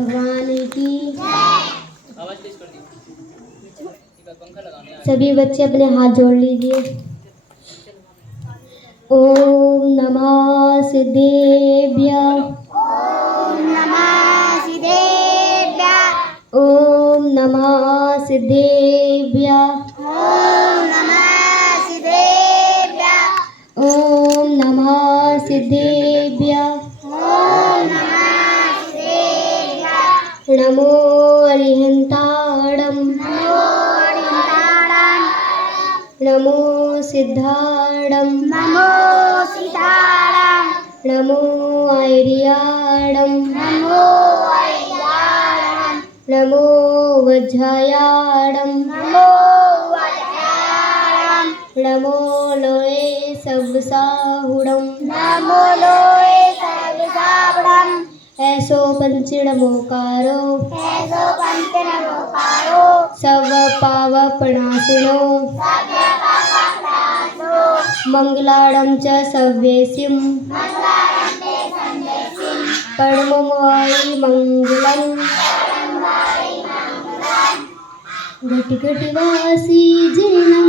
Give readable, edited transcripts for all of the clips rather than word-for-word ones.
भगवान की। सभी बच्चे अपने हाथ जोड़ लीजिए। ओम नमः सिद्धेभ्यः। ओम नमः सिद्धेभ्यः। ओम नमः सिद्धेभ्यः। ओम नमः सिद्धेभ्यः। ओम नमः सिद्धेभ्यः। ओम नमः सिद्धेभ्यः। नमो अरिहन्ताणं। नमो अरिहन्ताणं। नमो सिद्धाणं। नमो सिद्धाणं। नमो ऐर्याणं। नमो ऐर्याणं। नमो वज्रायाणं। नमो वज्रायाणं। नमो लोये सवसाहुणं। नमो लोये सर्वसावणं। ऐसो पंचणमोकारो। ऐसो पंचनमोकारो। सर्वपावपणाशिनो। सर्वपापनाशो। मंगलाणं च सव्येसिं। मंगलां ते संदेशिं। परममोहि मंगलम्। घट घटवासी जिनं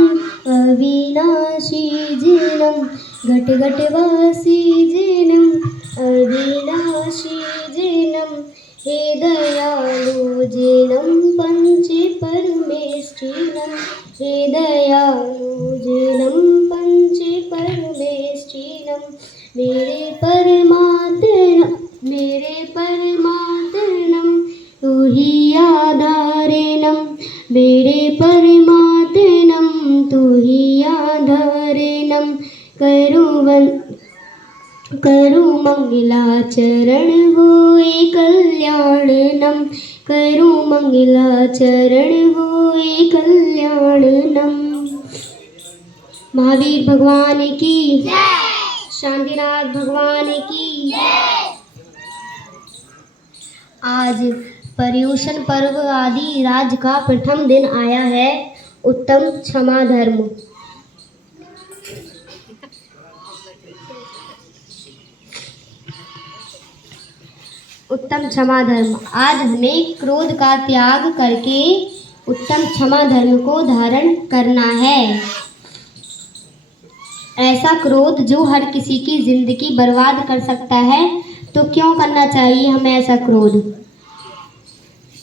अविनाशी जिनं। घट घटवासी जिनं अविनाशी जिनं। हे दयालु जिनं पंच परमेष्ठिनं। हे दयालु जिनं पंच परमेष्ठिनं। मेरे परमात्मनं तू ही आधारेणं। मेरे परमात्मनं तू ही आधारेणं। करु मंगलाचरण होए कल्याणनं। करु मंगलाचरण होए कल्याणनं। महावीर भगवान की। शांतिनाथ भगवान की। आज पर्युषण पर्व आदि राज का प्रथम दिन आया है। उत्तम क्षमा धर्म। उत्तम क्षमा धर्म। आज हमें क्रोध का त्याग करके उत्तम क्षमा धर्म को धारण करना है। ऐसा क्रोध जो हर किसी की जिंदगी बर्बाद कर सकता है, तो क्यों करना चाहिए हमें ऐसा क्रोध।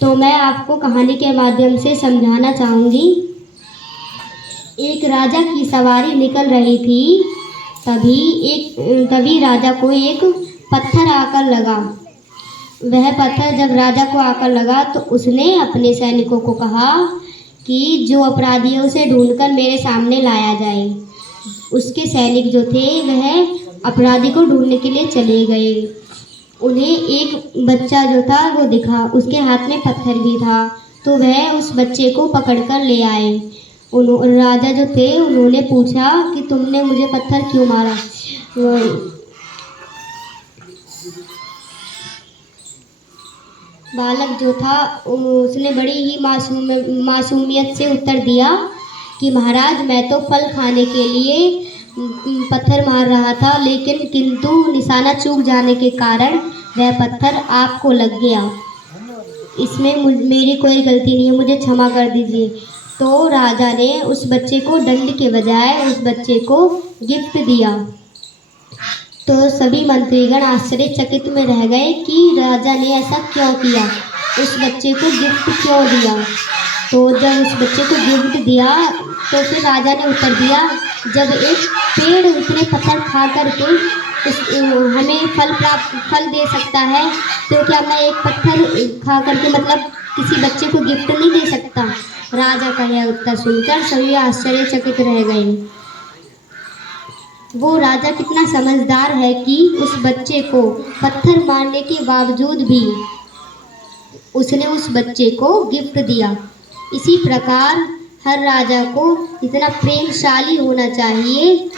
तो मैं आपको कहानी के माध्यम से समझाना चाहूँगी। एक राजा की सवारी निकल रही थी। तभी राजा को एक पत्थर आकर लगा। वह पत्थर जब राजा को आकर लगा तो उसने अपने सैनिकों को कहा कि जो अपराधी है उसे ढूंढकर मेरे सामने लाया जाए। उसके सैनिक जो थे वह अपराधी को ढूंढने के लिए चले गए। उन्हें एक बच्चा जो था वो दिखा, उसके हाथ में पत्थर भी था, तो वह उस बच्चे को पकड़कर ले आए। राजा जो थे उन्होंने पूछा कि तुमने मुझे पत्थर क्यों मारा। बालक जो था उसने बड़ी ही मासूमियत से उत्तर दिया कि महाराज, मैं तो फल खाने के लिए पत्थर मार रहा था, किंतु निशाना चूक जाने के कारण वह पत्थर आपको लग गया। इसमें मेरी कोई गलती नहीं है, मुझे क्षमा कर दीजिए। तो राजा ने उस बच्चे को दंड के बजाय उस बच्चे को गिफ्ट दिया। तो सभी मंत्रीगण आश्चर्यचकित में रह गए कि राजा ने ऐसा क्यों किया, उस बच्चे को गिफ्ट क्यों दिया। तो जब उस बच्चे को गिफ्ट दिया तो फिर राजा ने उत्तर दिया, जब एक पेड़ इतने पत्थर खा करके हमें फल दे सकता है, तो क्या मैं एक पत्थर खा करके मतलब किसी बच्चे को गिफ्ट नहीं दे सकता। राजा का यह उत्तर सुनकर सभी आश्चर्यचकित रह गए। वो राजा कितना समझदार है कि उस बच्चे को पत्थर मारने के बावजूद भी उसने उस बच्चे को गिफ्ट दिया। इसी प्रकार हर राजा को इतना प्रेमशाली होना चाहिए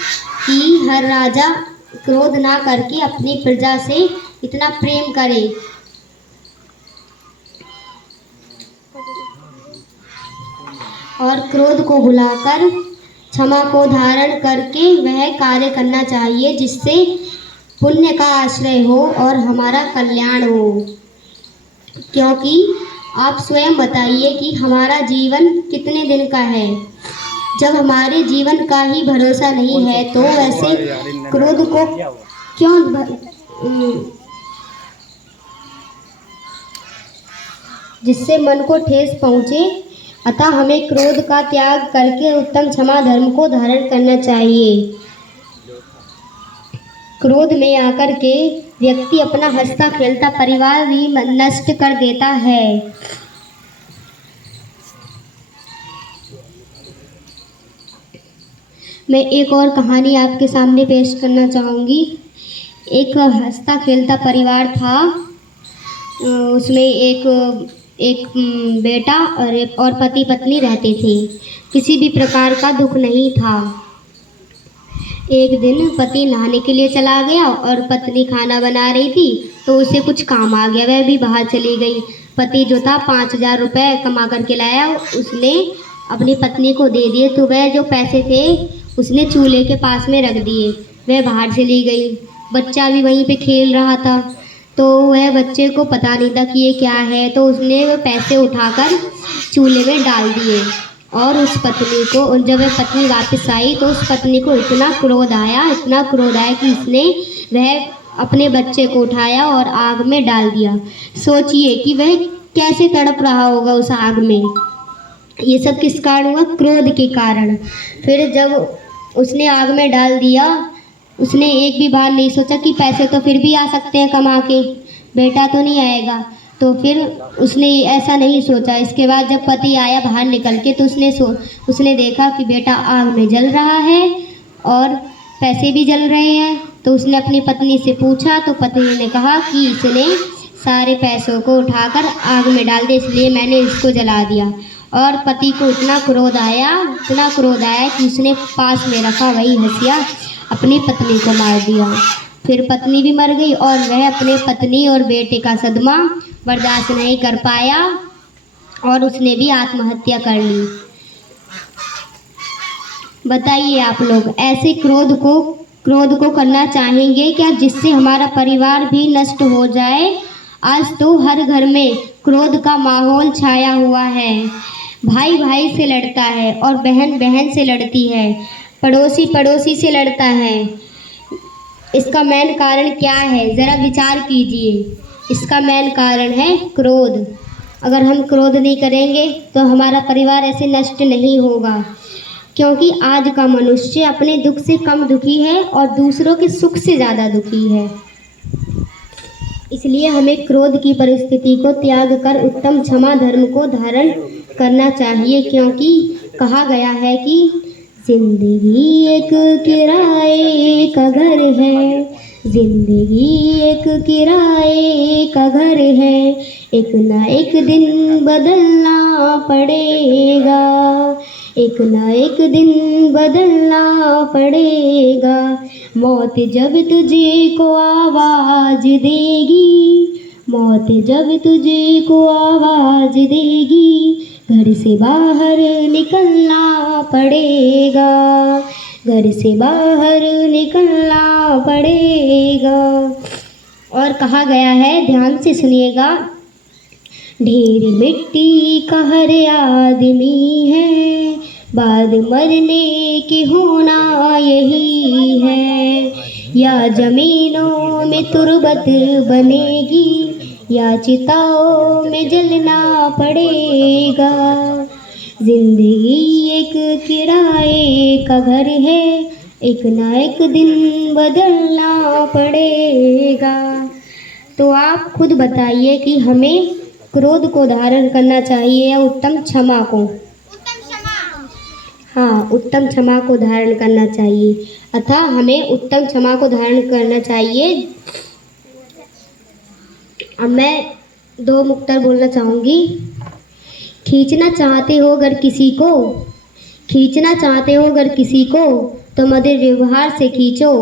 कि हर राजा क्रोध ना करके अपनी प्रजा से इतना प्रेम करे। और क्रोध को भुलाकर क्षमा को धारण करके वह कार्य करना चाहिए जिससे पुण्य का आश्रय हो और हमारा कल्याण हो। क्योंकि आप स्वयं बताइए कि हमारा जीवन कितने दिन का है। जब हमारे जीवन का ही भरोसा नहीं है तो ऐसे क्रोध को क्यों जिससे मन को ठेस पहुँचे। अतः हमें क्रोध का त्याग करके उत्तम क्षमा धर्म को धारण करना चाहिए। क्रोध में आकर के व्यक्ति अपना हंसता खेलता परिवार भी नष्ट कर देता है। मैं एक और कहानी आपके सामने पेश करना चाहूँगी। एक हंसता खेलता परिवार था। उसमें एक बेटा और पति पत्नी रहते थे। किसी भी प्रकार का दुख नहीं था। एक दिन पति नहाने के लिए चला गया और पत्नी खाना बना रही थी तो उसे कुछ काम आ गया, वह भी बाहर चली गई। पति जो था 5,000 रुपये कमा करके लाया, उसने अपनी पत्नी को दे दिए। तो वह जो पैसे थे उसने चूल्हे के पास में रख दिए। वह बाहर चली गई। बच्चा भी वहीं पे खेल रहा था। तो वह बच्चे को पता नहीं था कि ये क्या है, तो उसने वो पैसे उठाकर चूल्हे में डाल दिए। और उस पत्नी को, जब वह पत्नी वापस आई तो उस पत्नी को इतना क्रोध आया कि इसने वह अपने बच्चे को उठाया और आग में डाल दिया। सोचिए कि वह कैसे तड़प रहा होगा उस आग में। ये सब किस कारण हुआ? क्रोध के कारण। फिर जब उसने आग में डाल दिया, उसने एक भी बार नहीं सोचा कि पैसे तो फिर भी आ सकते हैं कमा के, बेटा तो नहीं आएगा। तो फिर उसने ऐसा नहीं सोचा। इसके बाद जब पति आया बाहर निकल के तो उसने देखा कि बेटा आग में जल रहा है और पैसे भी जल रहे हैं। तो उसने अपनी पत्नी से पूछा तो पत्नी ने कहा कि इसने सारे पैसों को उठाकर आग में डाल दिया, इसलिए मैंने इसको जला दिया। और पति को इतना क्रोध आया कि उसने पास में रखा वही हंसिया अपनी पत्नी को मार दिया। फिर पत्नी भी मर गई और वह अपने पत्नी और बेटे का सदमा बर्दाश्त नहीं कर पाया और उसने भी आत्महत्या कर ली। बताइए आप लोग ऐसे क्रोध को करना चाहेंगे क्या, जिससे हमारा परिवार भी नष्ट हो जाए? आज तो हर घर में क्रोध का माहौल छाया हुआ है। भाई भाई से लड़ता है और बहन बहन से लड़ती है, पड़ोसी पड़ोसी से लड़ता है। इसका मेन कारण क्या है? ज़रा विचार कीजिए। इसका मेन कारण है क्रोध। अगर हम क्रोध नहीं करेंगे तो हमारा परिवार ऐसे नष्ट नहीं होगा, क्योंकि आज का मनुष्य अपने दुख से कम दुखी है और दूसरों के सुख से ज़्यादा दुखी है। इसलिए हमें क्रोध की परिस्थिति को त्याग कर उत्तम क्षमा धर्म को धारण करना चाहिए, क्योंकि कहा गया है कि जिंदगी एक किराए का घर है, जिंदगी एक किराए का घर है, एक ना एक दिन बदलना पड़ेगा, एक ना एक दिन बदलना पड़ेगा। मौत जब तुझे को आवाज देगी, मौत जब तुझे को आवाज देगी, घर से बाहर निकलना पड़ेगा, घर से बाहर निकलना पड़ेगा। और कहा गया है, ध्यान से सुनिएगा, ढेर मिट्टी का हर आदमी है, बाद मरने के होना यही है, या जमीनों में तुरबत बनेगी या चिताओं में जलना पड़ेगा। जिंदगी एक किराए का घर है, एक ना एक दिन बदलना पड़ेगा। तो आप खुद बताइए कि हमें क्रोध को धारण करना चाहिए या उत्तम क्षमा को? हाँ, उत्तम क्षमा को धारण करना चाहिए। अतः हमें उत्तम क्षमा को धारण करना चाहिए। अब मैं 2 मुक्तक बोलना चाहूँगी। खींचना चाहते हो अगर किसी को, खींचना चाहते हो अगर किसी को तो मधुर व्यवहार से खींचो,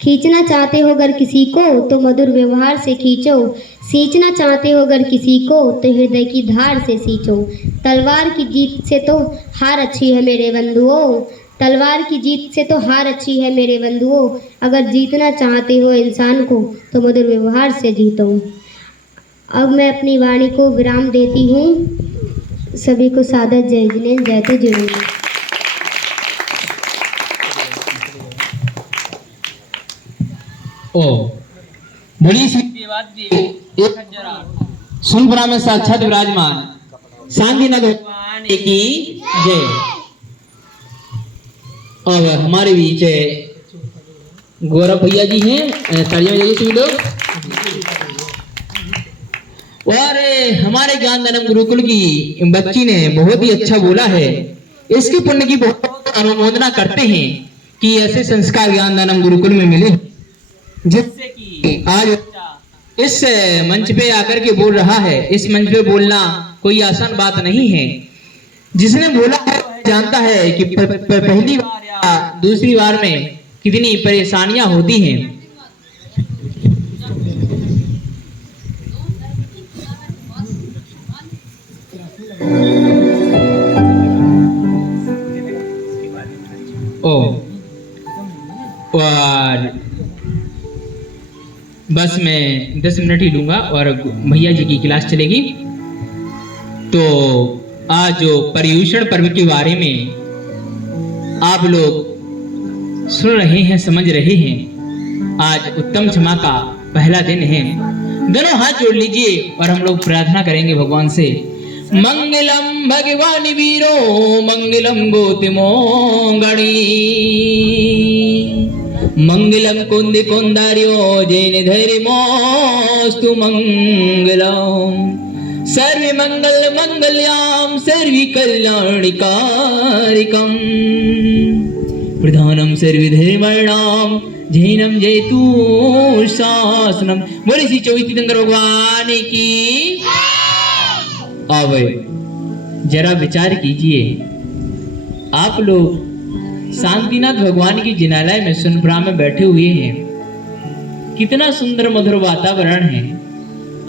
खींचना चाहते हो अगर किसी को तो मधुर व्यवहार से खींचो, सींचना चाहते हो अगर किसी को तो हृदय की धार से सींचो। तलवार की जीत से तो हार अच्छी है मेरे बंधुओं, तलवार की जीत से तो हार अच्छी है मेरे बंधुओं, अगर जीतना चाहते हो इंसान को तो मधुर व्यवहार से जीतो। अब मैं अपनी वाणी को विराम देती हूँ। सभी को सादर जय जिनेन्द्र, जय तो जिनेन्द्र। ओ बोली सुनपुरा में साक्षात विराजमान शांतिनाथ भगवान की जय। और हमारे बीच गौरव भैया जी हैं, तालियां बजाइए सभी लोग। और हमारे ज्ञानदानम गुरुकुल की बच्ची ने बहुत ही अच्छा बोला है। इसके पुण्य की बहुत अनुमोदना करते हैं कि ऐसे संस्कार ज्ञानदानम गुरुकुल में मिले, जिससे कि आज इस मंच पे आकर के बोल रहा है। इस मंच पे बोलना कोई आसान बात नहीं है। जिसने बोला है जानता है कि पहली बार या दूसरी बार में कितनी परेशानियां होती हैं। और बस मैं 10 मिनट ही लूंगा और भैया जी की क्लास चलेगी। तो आज जो पर्युषण पर्व के बारे में आप लोग सुन रहे हैं, समझ रहे हैं। आज उत्तम क्षमा का पहला दिन है। दोनों हाथ जोड़ लीजिए और हम लोग प्रार्थना करेंगे भगवान से। मंगलम भगवान वीरो मंगलम गौतमो गणी मंगलम कुंद कुंदार्यो जैन धैर्यमोस्तु मंगलम सर्व मंगल मंगल्याम सर्व कल्याणिकारिकम प्रधानम सर्वधर्माणाम जैनम जयतु शासनम। बोले श्री चौबीस तीर्थंकर भगवान की। अब जरा विचार कीजिए, आप लोग शांतिनाथ भगवान की जिनालय में सुनपुरा में बैठे हुए हैं। कितना सुंदर मधुर वातावरण है।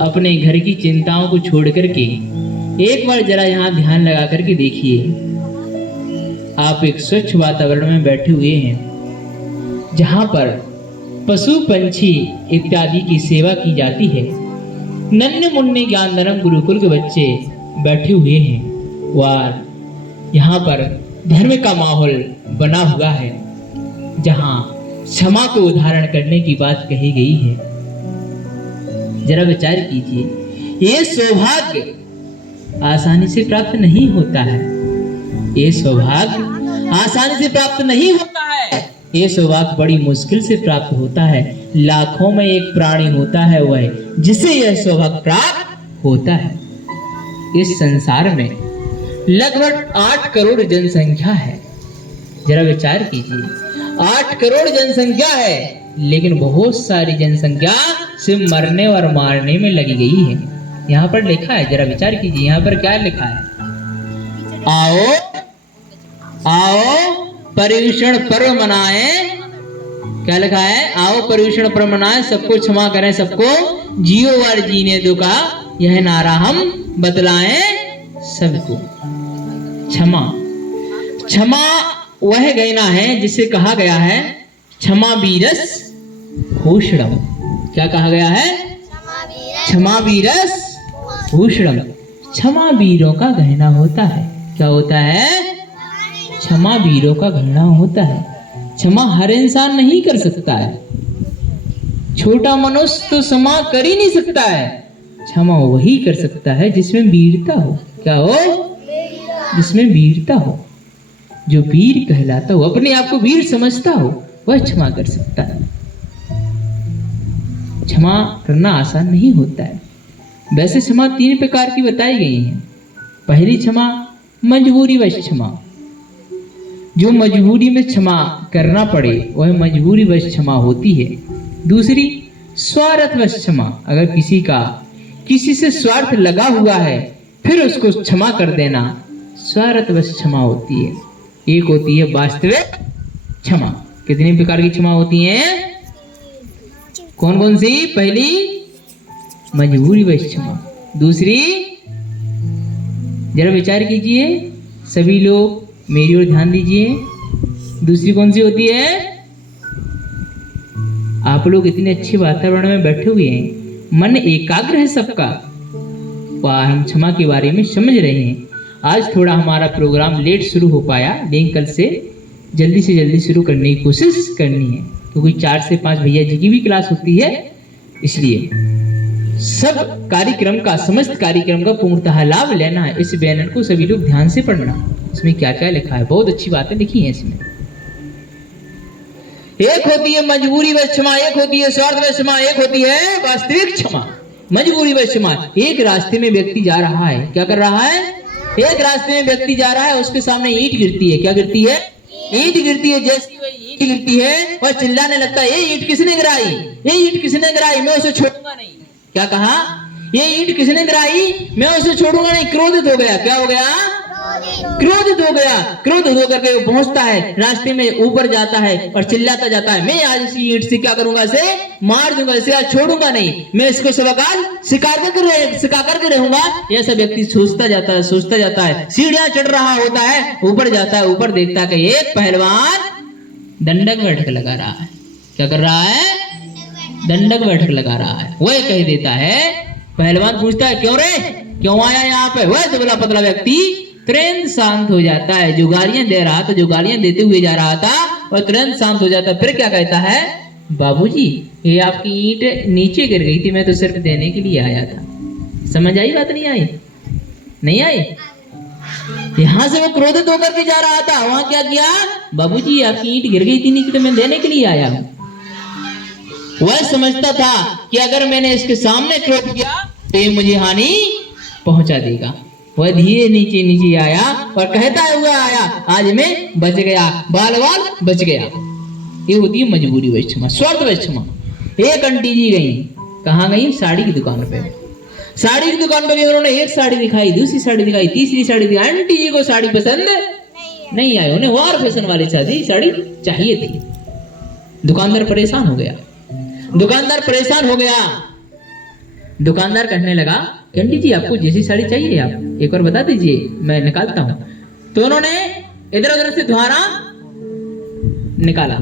अपने घर की चिंताओं को छोड़ करके एक बार जरा यहाँ ध्यान लगा करके देखिए। आप एक स्वच्छ वातावरण में बैठे हुए हैं, जहाँ पर पशु पंछी इत्यादि की सेवा की जाती है। नन्हे मुन्ने ज्ञानदानम गुरुकुल के बच्चे बैठे हुए हैं और यहाँ पर धर्म का माहौल बना हुआ है, जहाँ क्षमा को उदाहरण करने की बात कही गई है। जरा विचार कीजिए, ये सौभाग्य आसानी से प्राप्त नहीं होता है। ये सौभाग्य आसानी से प्राप्त नहीं होता है। ये सौभाग्य बड़ी मुश्किल से प्राप्त होता है। लाखों में एक प्राणी होता है वह जिसे यह सौभाग्य प्राप्त होता है। इस संसार में लगभग 8 करोड़ जनसंख्या है। जरा विचार कीजिए, 8 करोड़ जनसंख्या है, लेकिन बहुत सारी जनसंख्या सिर्फ मरने और मारने में लगी गई है। यहाँ पर लिखा है, जरा विचार कीजिए, यहाँ पर क्या लिखा है? आओ आओ पर्युषण पर्व मनाए। क्या लिखा है? आओ पर्युषण पर्व मनाए, सबको क्षमा करें, सबको जियो और जीने दो का यह नारा हम बतलाएं सबको। क्षमा, क्षमा वह गहना है जिसे कहा गया है क्षमा वीरस भूषणम। क्या कहा गया है? क्षमा वीरस भूषणम। क्षमा वीरों का गहना होता है। क्या होता है? क्षमा वीरों का गहना होता है। क्षमा हर इंसान नहीं कर सकता है। छोटा मनुष्य तो क्षमा कर ही नहीं सकता है। क्षमा वही कर सकता है जिसमें वीरता हो। क्या हो? जिसमें वीरता हो। जो वीर कहलाता हो, अपने आप को वीर समझता हो, वह क्षमा कर सकता है। क्षमा करना आसान नहीं होता है। वैसे क्षमा 3 प्रकार की बताई गई है। पहली क्षमा मजबूरीवश क्षमा। जो मजबूरी में क्षमा करना पड़े वह मजबूरीवश क्षमा होती है। दूसरी स्वार्थवश क्षमा। अगर किसी से स्वार्थ लगा हुआ है फिर उसको क्षमा कर देना स्वार्थवश क्षमा होती है। एक होती है वास्तविक क्षमा। कितनी प्रकार की क्षमा होती हैं? कौन कौन सी? पहली मजबूरीवश क्षमा। दूसरी, जरा विचार कीजिए सभी लोग, मेरी ओर ध्यान दीजिए। दूसरी कौन सी होती है? आप लोग इतने अच्छे वातावरण में बैठे हुए हैं, मन एकाग्र है सबका, हम क्षमा के बारे में समझ रहे हैं। आज थोड़ा हमारा प्रोग्राम लेट शुरू हो पाया, लेकिन कल से जल्दी शुरू करने की कोशिश करनी है, क्योंकि 4 से 5 भैया जी की भी क्लास होती है। इसलिए सब कार्यक्रम का, समस्त कार्यक्रम का पूर्णतः लाभ लेना है। इस बैनर को सभी लोग ध्यान से पढ़ना, इसमें क्या क्या लिखा है, बहुत अच्छी बातें लिखी हैं इसमें। एक होती है मजबूरी व क्षमा, एक होती है स्वार्थ व क्षमा, एक होती है वास्तविक क्षमा। मजबूरी व क्षमा, एक रास्ते में व्यक्ति जा रहा है, क्या कर रहा है? एक रास्ते में व्यक्ति जा रहा है, उसके सामने ईंट गिरती है। क्या गिरती है? ईंट गिरती है। जैसी वह ईंट गिरती है वह चिल्लाने लगता है, ये ईंट किसने गिराई, ये ईंट किसने गिराई, मैं उसे छोड़ूंगा नहीं। क्या कहा? ये ईंट किसने गिराई, मैं उसे छोड़ूंगा नहीं। क्रोधित हो गया। क्या हो गया? क्रोधित हो गया। क्रोधित होकर के वो पहुंचता है, रास्ते में ऊपर जाता है और चिल्लाता जाता है, मैं आज इसी ईंट से क्या करूंगा, इसे मार दूंगा, इसे आज छोड़ूंगा नहीं, मैं इसको सबकाल सिखा करके रहूंगा। ऐसा व्यक्ति सोचता जाता है, सीढ़ियां चढ़ रहा होता है, ऊपर जाता है, ऊपर देखता है कि एक पहलवान दंडक बैठक लगा रहा है। क्या कर रहा है? दंडक बैठक लगा रहा है। वह कह देता है, पहलवान पूछता है, क्यों रे, क्यों आया यहाँ पे? वह दुबला पतला व्यक्ति तुरंत शांत हो जाता है। जो गालियां दे रहा था, जो गालियां देते हुए जा रहा था, वह तुरंत शांत हो जाता है। फिर क्या कहता है, बाबूजी ये आपकी ईंट नीचे गिर गई थी, मैं तो सिर्फ देने के लिए आया था। समझ आई बात? नहीं आई? नहीं आई? यहां से वो क्रोधित होकर के जा रहा था, वहां क्या किया, बाबूजी आपकी ईंट गिर गई थी नीचे, तो मैं देने के लिए आया हूं। वह समझता था कि अगर मैंने इसके सामने क्रोध किया तो ये मुझे हानि पहुंचा देगा। वह धीरे नीचे आया और कहता हुआ आया, आज मैं बच गया, बाल बच गया। ये होती है मजबूरी व क्षमा, स्वार्थ व क्षमा। एक आंटी जी गई, कहाँ गई? साड़ी की दुकान पे। साड़ी की दुकान पे गई, उन्होंने एक साड़ी दिखाई, दूसरी साड़ी दिखाई, तीसरी साड़ी दिखाई। आंटी जी को साड़ी पसंद नहीं आई, उन्हें और फैशन वाली साड़ी चाहिए थी। दुकानदार परेशान हो गया। दुकानदार कहने लगा, आंटी जी आपको जैसी साड़ी चाहिए आप एक बार बता दीजिए, मैं निकालता हूं। तो उन्होंने इधर उधर से द्वारा निकाला,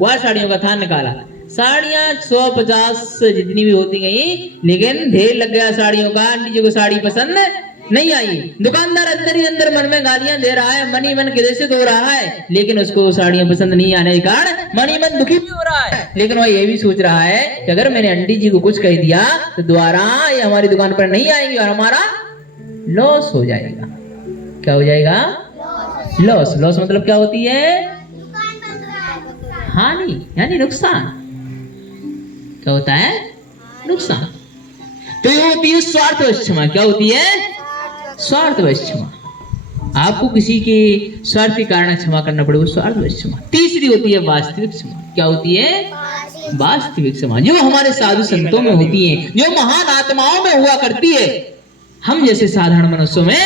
वह साड़ियों का थान निकाला। साड़ियां 150 जितनी भी होती गई, लेकिन ढेर लग गया साड़ियों का। आंटी जी को साड़ी पसंद नहीं आई। दुकानदार अंदर ही अंदर मन में गालियां दे रहा है, मनी मन किधर हो रहा है, लेकिन उसको साड़ियां पसंद नहीं आने के कारण मनी मन दुखी भी हो रहा है। लेकिन वह ये भी सोच रहा है कि अगर मैंने आंटी जी को कुछ कह दिया तो दोबारा ये हमारी दुकान पर नहीं आएंगे और हमारा लॉस हो जाएगा। क्या हो जाएगा? लॉस। लॉस मतलब क्या होती है? हानि, यानी नुकसान। क्या होता है? नुकसान। तो ये होती है स्वार्थ व क्षमा। क्या होती है? स्वार्थ व क्षमा। आपको किसी के स्वार्थ के कारण क्षमा करना पड़े, वो स्वार्थ व क्षमा। तीसरी होती है वास्तविक क्षमा। क्या होती है? वास्तविक क्षमा, जो हमारे साधु संतों में होती है, जो महान आत्माओं में हुआ करती है, हम जैसे साधारण मनुष्यों में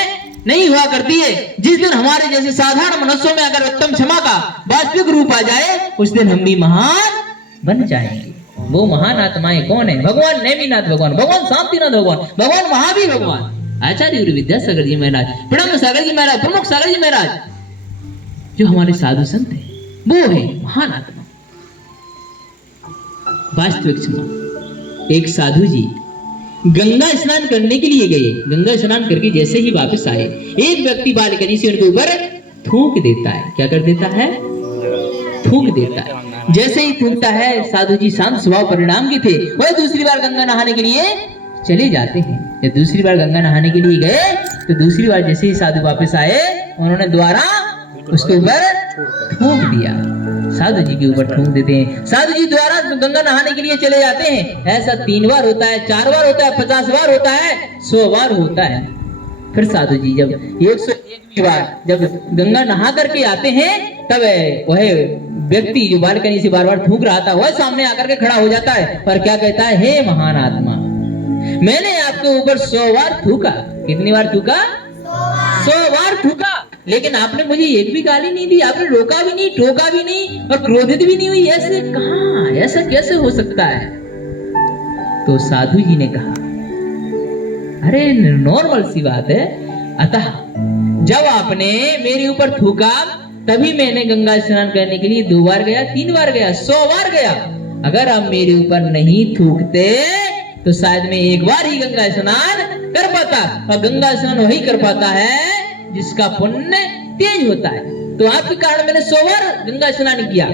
नहीं हुआ करती है। जिस दिन हमारे जैसे साधारण मनुष्यों में अगर उत्तम क्षमा का वास्तविक रूप आ जाए, उस दिन हम भी महान बन जाएंगे। वो महान आत्माएं कौन है? भगवान नेमिनाथ भगवान, भगवान शांतिनाथ भगवान, भगवान महावीर भगवान, आचार्य गुरु विद्यासागर जी महाराज, प्रणव सागर जी महाराज, प्रमुख सागर जी महाराज, जो हमारे साधु संत हैं, वो है महान आत्मा। वास्तविक क्षमा। एक साधु जी गंगा स्नान करने के लिए गए। गंगा स्नान करके जैसे ही वापस आए, एक व्यक्ति बालकनी से उनके ऊपर थूक देता है। क्या कर देता है? थूक देता है। जैसे ही थूकता है, साधु जी शांत स्वभाव परिणाम के थे, वह दूसरी बार गंगा नहाने के लिए चले जाते हैं। जब दूसरी बार गंगा नहाने के लिए गए तो दूसरी बार जैसे ही साधु वापस आए, उन्होंने दोबारा उसके ऊपर थूक दिया। साधु जी के ऊपर थूक देते हैं। साधु जी दोबारा गंगा नहाने के लिए चले जाते हैं। ऐसा 3 बार होता है, 4 बार होता है, 50 बार होता है, 100 बार होता है। फिर साधु जी जब 101वीं बार जब गंगा नहा करके आते हैं, तब वह व्यक्ति जो बालकनी से बार बार थूक रहा था, वह सामने आकर के खड़ा हो जाता है और क्या कहता है, हे महान आत्मा, मैंने आपके ऊपर 100 बार थूका। कितनी बार थूका? 100 बार थूका, लेकिन आपने मुझे एक भी गाली नहीं दी, आपने रोका भी नहीं, टोका भी नहीं और क्रोधित भी नहीं हुई। ऐसे कहां? ऐसा कैसे हो सकता है? तो साधु जी ने कहा, अरे नॉर्मल सी बात है। अतः जब आपने मेरे ऊपर थूका, तभी मैंने गंगा स्नान करने के लिए 2 बार गया, 3 बार गया, 100 बार गया। अगर आप मेरे ऊपर नहीं थूकते तो शायद मैं एक बार ही गंगा स्नान कर पाता, और गंगा स्नान वही कर पाता है जिसका पुण्य तेज होता है। तो आपके कारण मैंने 100 बार गंगा स्नान किया,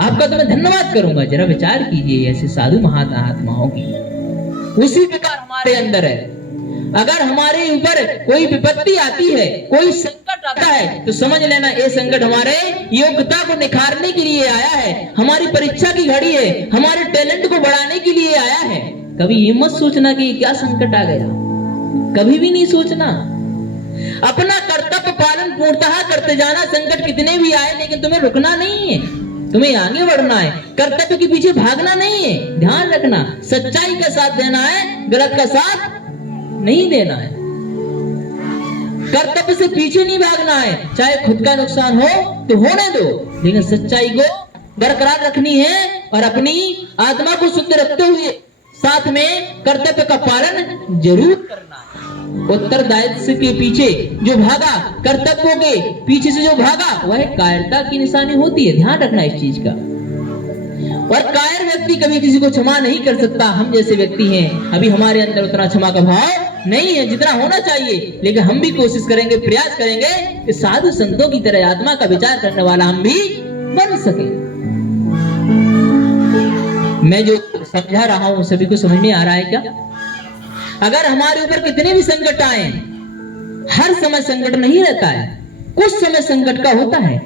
आपका तो मैं धन्यवाद करूंगा। जरा विचार कीजिए ऐसे साधु महात्माओं की, उसी प्रकार हमारे अंदर है। अगर हमारे ऊपर कोई विपत्ति आती है, कोई संकट आता है, तो समझ लेना ये संकट हमारे योग्यता को निखारने के लिए आया है, हमारी परीक्षा की घड़ी है, हमारे टैलेंट को बढ़ाने के लिए आया है। कभी ये मत सोचना कि क्या संकट आ गया, कभी भी नहीं सोचना। अपना कर्तव्य पालन पूर्णतः करते जाना, संकट कितने भी आए लेकिन तुम्हें रुकना नहीं है, तुम्हें आगे बढ़ना है, कर्तव्य के पीछे भागना नहीं है। ध्यान रखना, सच्चाई का साथ देना है, गलत का साथ नहीं देना है। कर्तव्य से पीछे नहीं भागना है, चाहे खुद का नुकसान हो तो होने दो, लेकिन सच्चाई को बरकरार रखनी है और अपनी आत्मा को शुद्ध रखते हुए साथ में कर्तव्य का पालन जरूर करना है। उत्तरदायित्व के पीछे जो भागा, कर्तव्यों के पीछे से जो भागा, वह कायरता की निशानी होती है। ध्यान रखना इस चीज का। और कायर व्यक्ति कभी किसी को क्षमा नहीं कर सकता। हम जैसे व्यक्ति हैं, अभी हमारे अंदर उतना क्षमा का भाव नहीं है जितना होना चाहिए, लेकिन हम भी कोशिश करेंगे, प्रयास करेंगे कि साधु संतों की तरह आत्मा का विचार करने वाला हम भी बन सके। मैं जो समझा रहा हूं सभी को समझ में आ रहा है क्या? अगर हमारे ऊपर कितने भी संकट आए, हर समय संकट नहीं रहता है, कुछ समय संकट का होता है,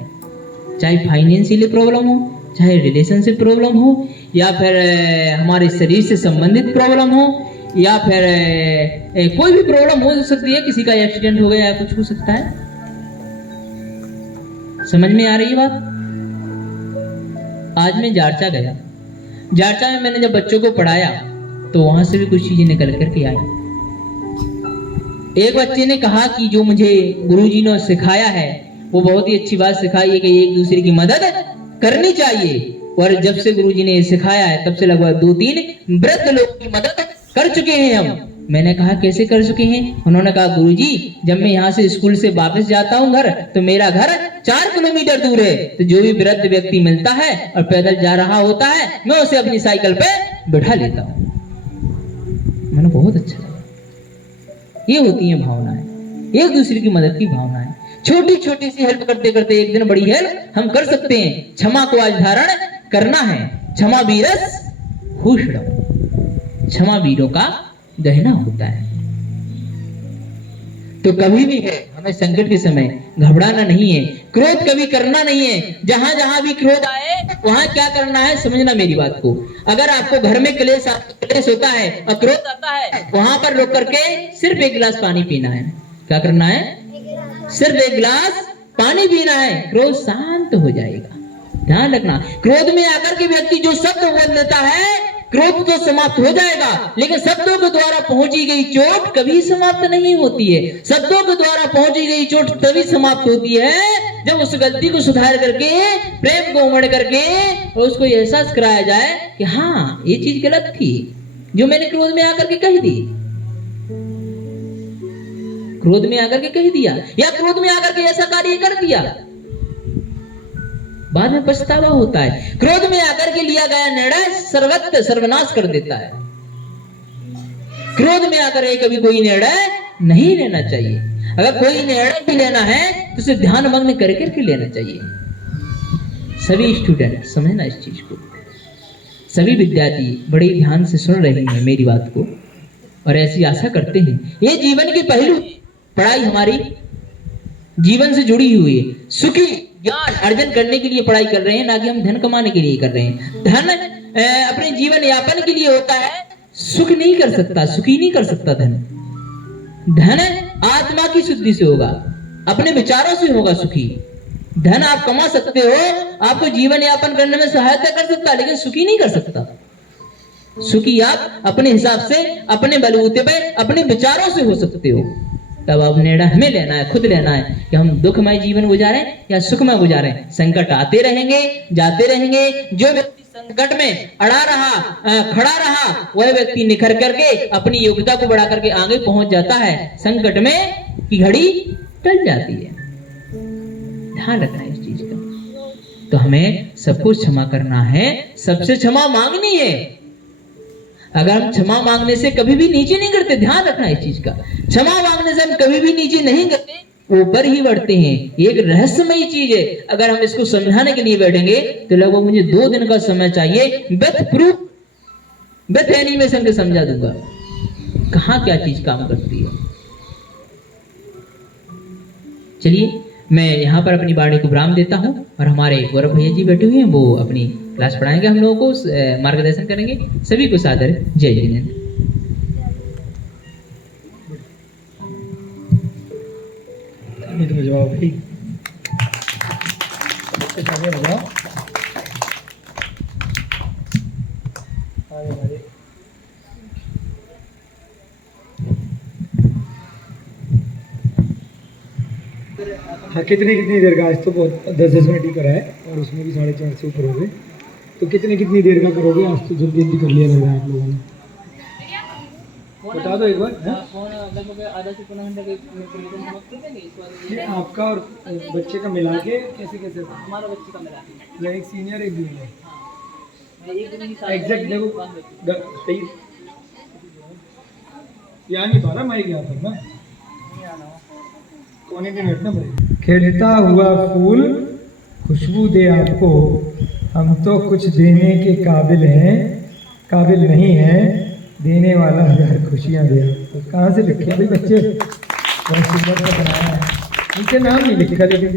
चाहे फाइनेंशियली प्रॉब्लम हो, चाहे रिलेशनशिप प्रॉब्लम हो, या फिर हमारे शरीर से संबंधित प्रॉब्लम हो, या फिर कोई भी प्रॉब्लम हो सकती है, किसी का एक्सीडेंट हो गया या कुछ हो सकता है। समझ में आ रही है बात? आज मैं जारचा गया, जारचा में मैंने जब बच्चों को पढ़ाया तो वहां से भी कुछ चीजें निकल करके आई। एक बच्चे ने कहा कि जो मुझे गुरुजी ने सिखाया है वो बहुत ही अच्छी बात सिखाई है कि एक दूसरे की मदद करनी चाहिए। और जब से गुरुजी ने सिखाया है तब से लगभग 2-3 वृद्ध लोगों की मदद कर चुके हैं हम। मैंने कहा कैसे कर चुके हैं? उन्होंने कहा गुरुजी जब मैं यहाँ से स्कूल से वापस जाता हूँ घर, तो मेरा घर 4 किलोमीटर दूर है, तो जो भी वृद्ध व्यक्ति मिलता है और पैदल जा रहा होता है, मैं उसे अपनी साइकिल पे बिठा लेता हूँ। मैंने बहुत अच्छा लगा। ये होती है भावनाएं, एक दूसरे की मदद की भावनाएं। छोटी छोटी सी हेल्प करते करते एक दिन बड़ी हेल्प हम कर सकते हैं। क्षमा को आज धारण करना है। क्षमा वीरस भूषणम, क्षमा वीरों का गहना होता है। तो कभी भी है हमें संकट के समय घबराना नहीं है, क्रोध कभी करना नहीं है। जहां जहां भी क्रोध आए वहां क्या करना है, समझना मेरी बात को। अगर आपको घर में क्लेश होता है और क्रोध आता है, वहां पर रुक करके सिर्फ 1 गिलास पानी पीना है। क्या करना है? सिर्फ 1 गिलास पानी पीना है, क्रोध शांत हो जाएगा। ध्यान रखना, क्रोध में आकर के व्यक्ति जो शब्द बोल देता है, क्रोध तो समाप्त हो जाएगा, लेकिन शब्दों के द्वारा पहुंची गई चोट कभी समाप्त नहीं होती है। शब्दों के द्वारा पहुंची गई चोट तभी समाप्त होती है जब उस गलती को सुधार करके, प्रेम को उमड़ करके और उसको एहसास कराया जाए कि हाँ ये चीज गलत थी जो मैंने क्रोध में आकर के कह दी, क्रोध में आकर के कह दिया, या क्रोध में आकर के ऐसा कार्य कर दिया, बाद में पछतावा होता है। क्रोध में आकर के लिया गया निर्णय सर्वत्र सर्वनाश कर देता है। क्रोध में आकर के कभी कोई निर्णय नहीं लेना चाहिए। अगर कोई निर्णय भी लेना है तो उसे ध्यान मग्न करके लेना चाहिए। सभी स्टूडेंट समझना इस चीज को, सभी विद्यार्थी बड़े ध्यान से सुन रहे हैं मेरी बात को और ऐसी आशा करते हैं। ये जीवन के पहलू, पढ़ाई हमारी जीवन से जुड़ी हुई है। सुखी ज्ञान अर्जन करने के लिए पढ़ाई कर रहे हैं, ना कि हम धन कमाने के लिए कर रहे हैं। धन अपने जीवन यापन के लिए होता है, सुख नहीं कर सकता, सुखी नहीं कर सकता धन। धन आत्मा की शुद्धि से होगा, अपने विचारों से होगा सुखी। धन आप कमा सकते हो, आपको जीवन यापन करने में सहायता कर सकता, लेकिन सुखी नहीं कर सकता। सुखी आप अपने हिसाब से, अपने बलबूते पे, अपने विचारों से हो सकते हो। तब अब निर्णय हमें लेना है, खुद लेना है कि हम दुखमय जीवन गुजारें या सुखमय गुजारें। संकट आते रहेंगे, जाते रहेंगे। जो व्यक्ति संकट में अड़ा रहा, खड़ा रहा, वह व्यक्ति निखर करके अपनी योग्यता को बढ़ा करके आगे पहुंच जाता है। संकट में की घड़ी टल जाती है। ध्यान रखना है इस चीज का। तो हमें सबको क्षमा करना है, सबसे क्षमा मांगनी है। अगर हम क्षमा मांगने से कभी भी नीचे नहीं करते, ध्यान रखना इस चीज का, क्षमा मांगने से हम कभी भी नीचे नहीं करते, ऊपर ही बढ़ते हैं। ये एक रहस्यमयी चीज है। अगर हम इसको समझाने के लिए बैठेंगे तो लगभग मुझे 2 दिन का समय चाहिए। विथ प्रूफ, विथ एनिमेशन के समझा दूंगा कहाँ क्या चीज काम करती है। चलिए मैं यहाँ पर अपनी वाणी को विराम देता हूँ और हमारे गौरव भैया जी बैठे हुए हैं, वो अपनी क्लास पढ़ाएंगे, हम लोगों को मार्गदर्शन करेंगे। सभी को सादर जय जिनेंद्र। हाँ, कितनी देर का? आज तो बहुत 10 मिनट ही करा है और उसमें भी 4.5 से ऊपर हो गए। तो कितनी देर का करोगे? आज तो जल्दी कर लिया लग रहा है आप लोगों ने। बता दो एक बार। आपका और बच्चे का मिला के कैसे? हमारा बच्चे का मिला एक सीनियर एक जूनियर। एग्जैक्ट देखो सही यहाँ नहीं पा रहा, माइक यहाँ पर ना मिनट ना भाई। खिलता हुआ फूल खुशबू दे आपको, हम तो कुछ देने के काबिल नहीं हैं, देने वाला हजार खुशियाँ दे। तो कहाँ से लिखे भाई बच्चे? बहुत सुंदर सा बनाया है, नीचे नाम नहीं लिखा लेकिन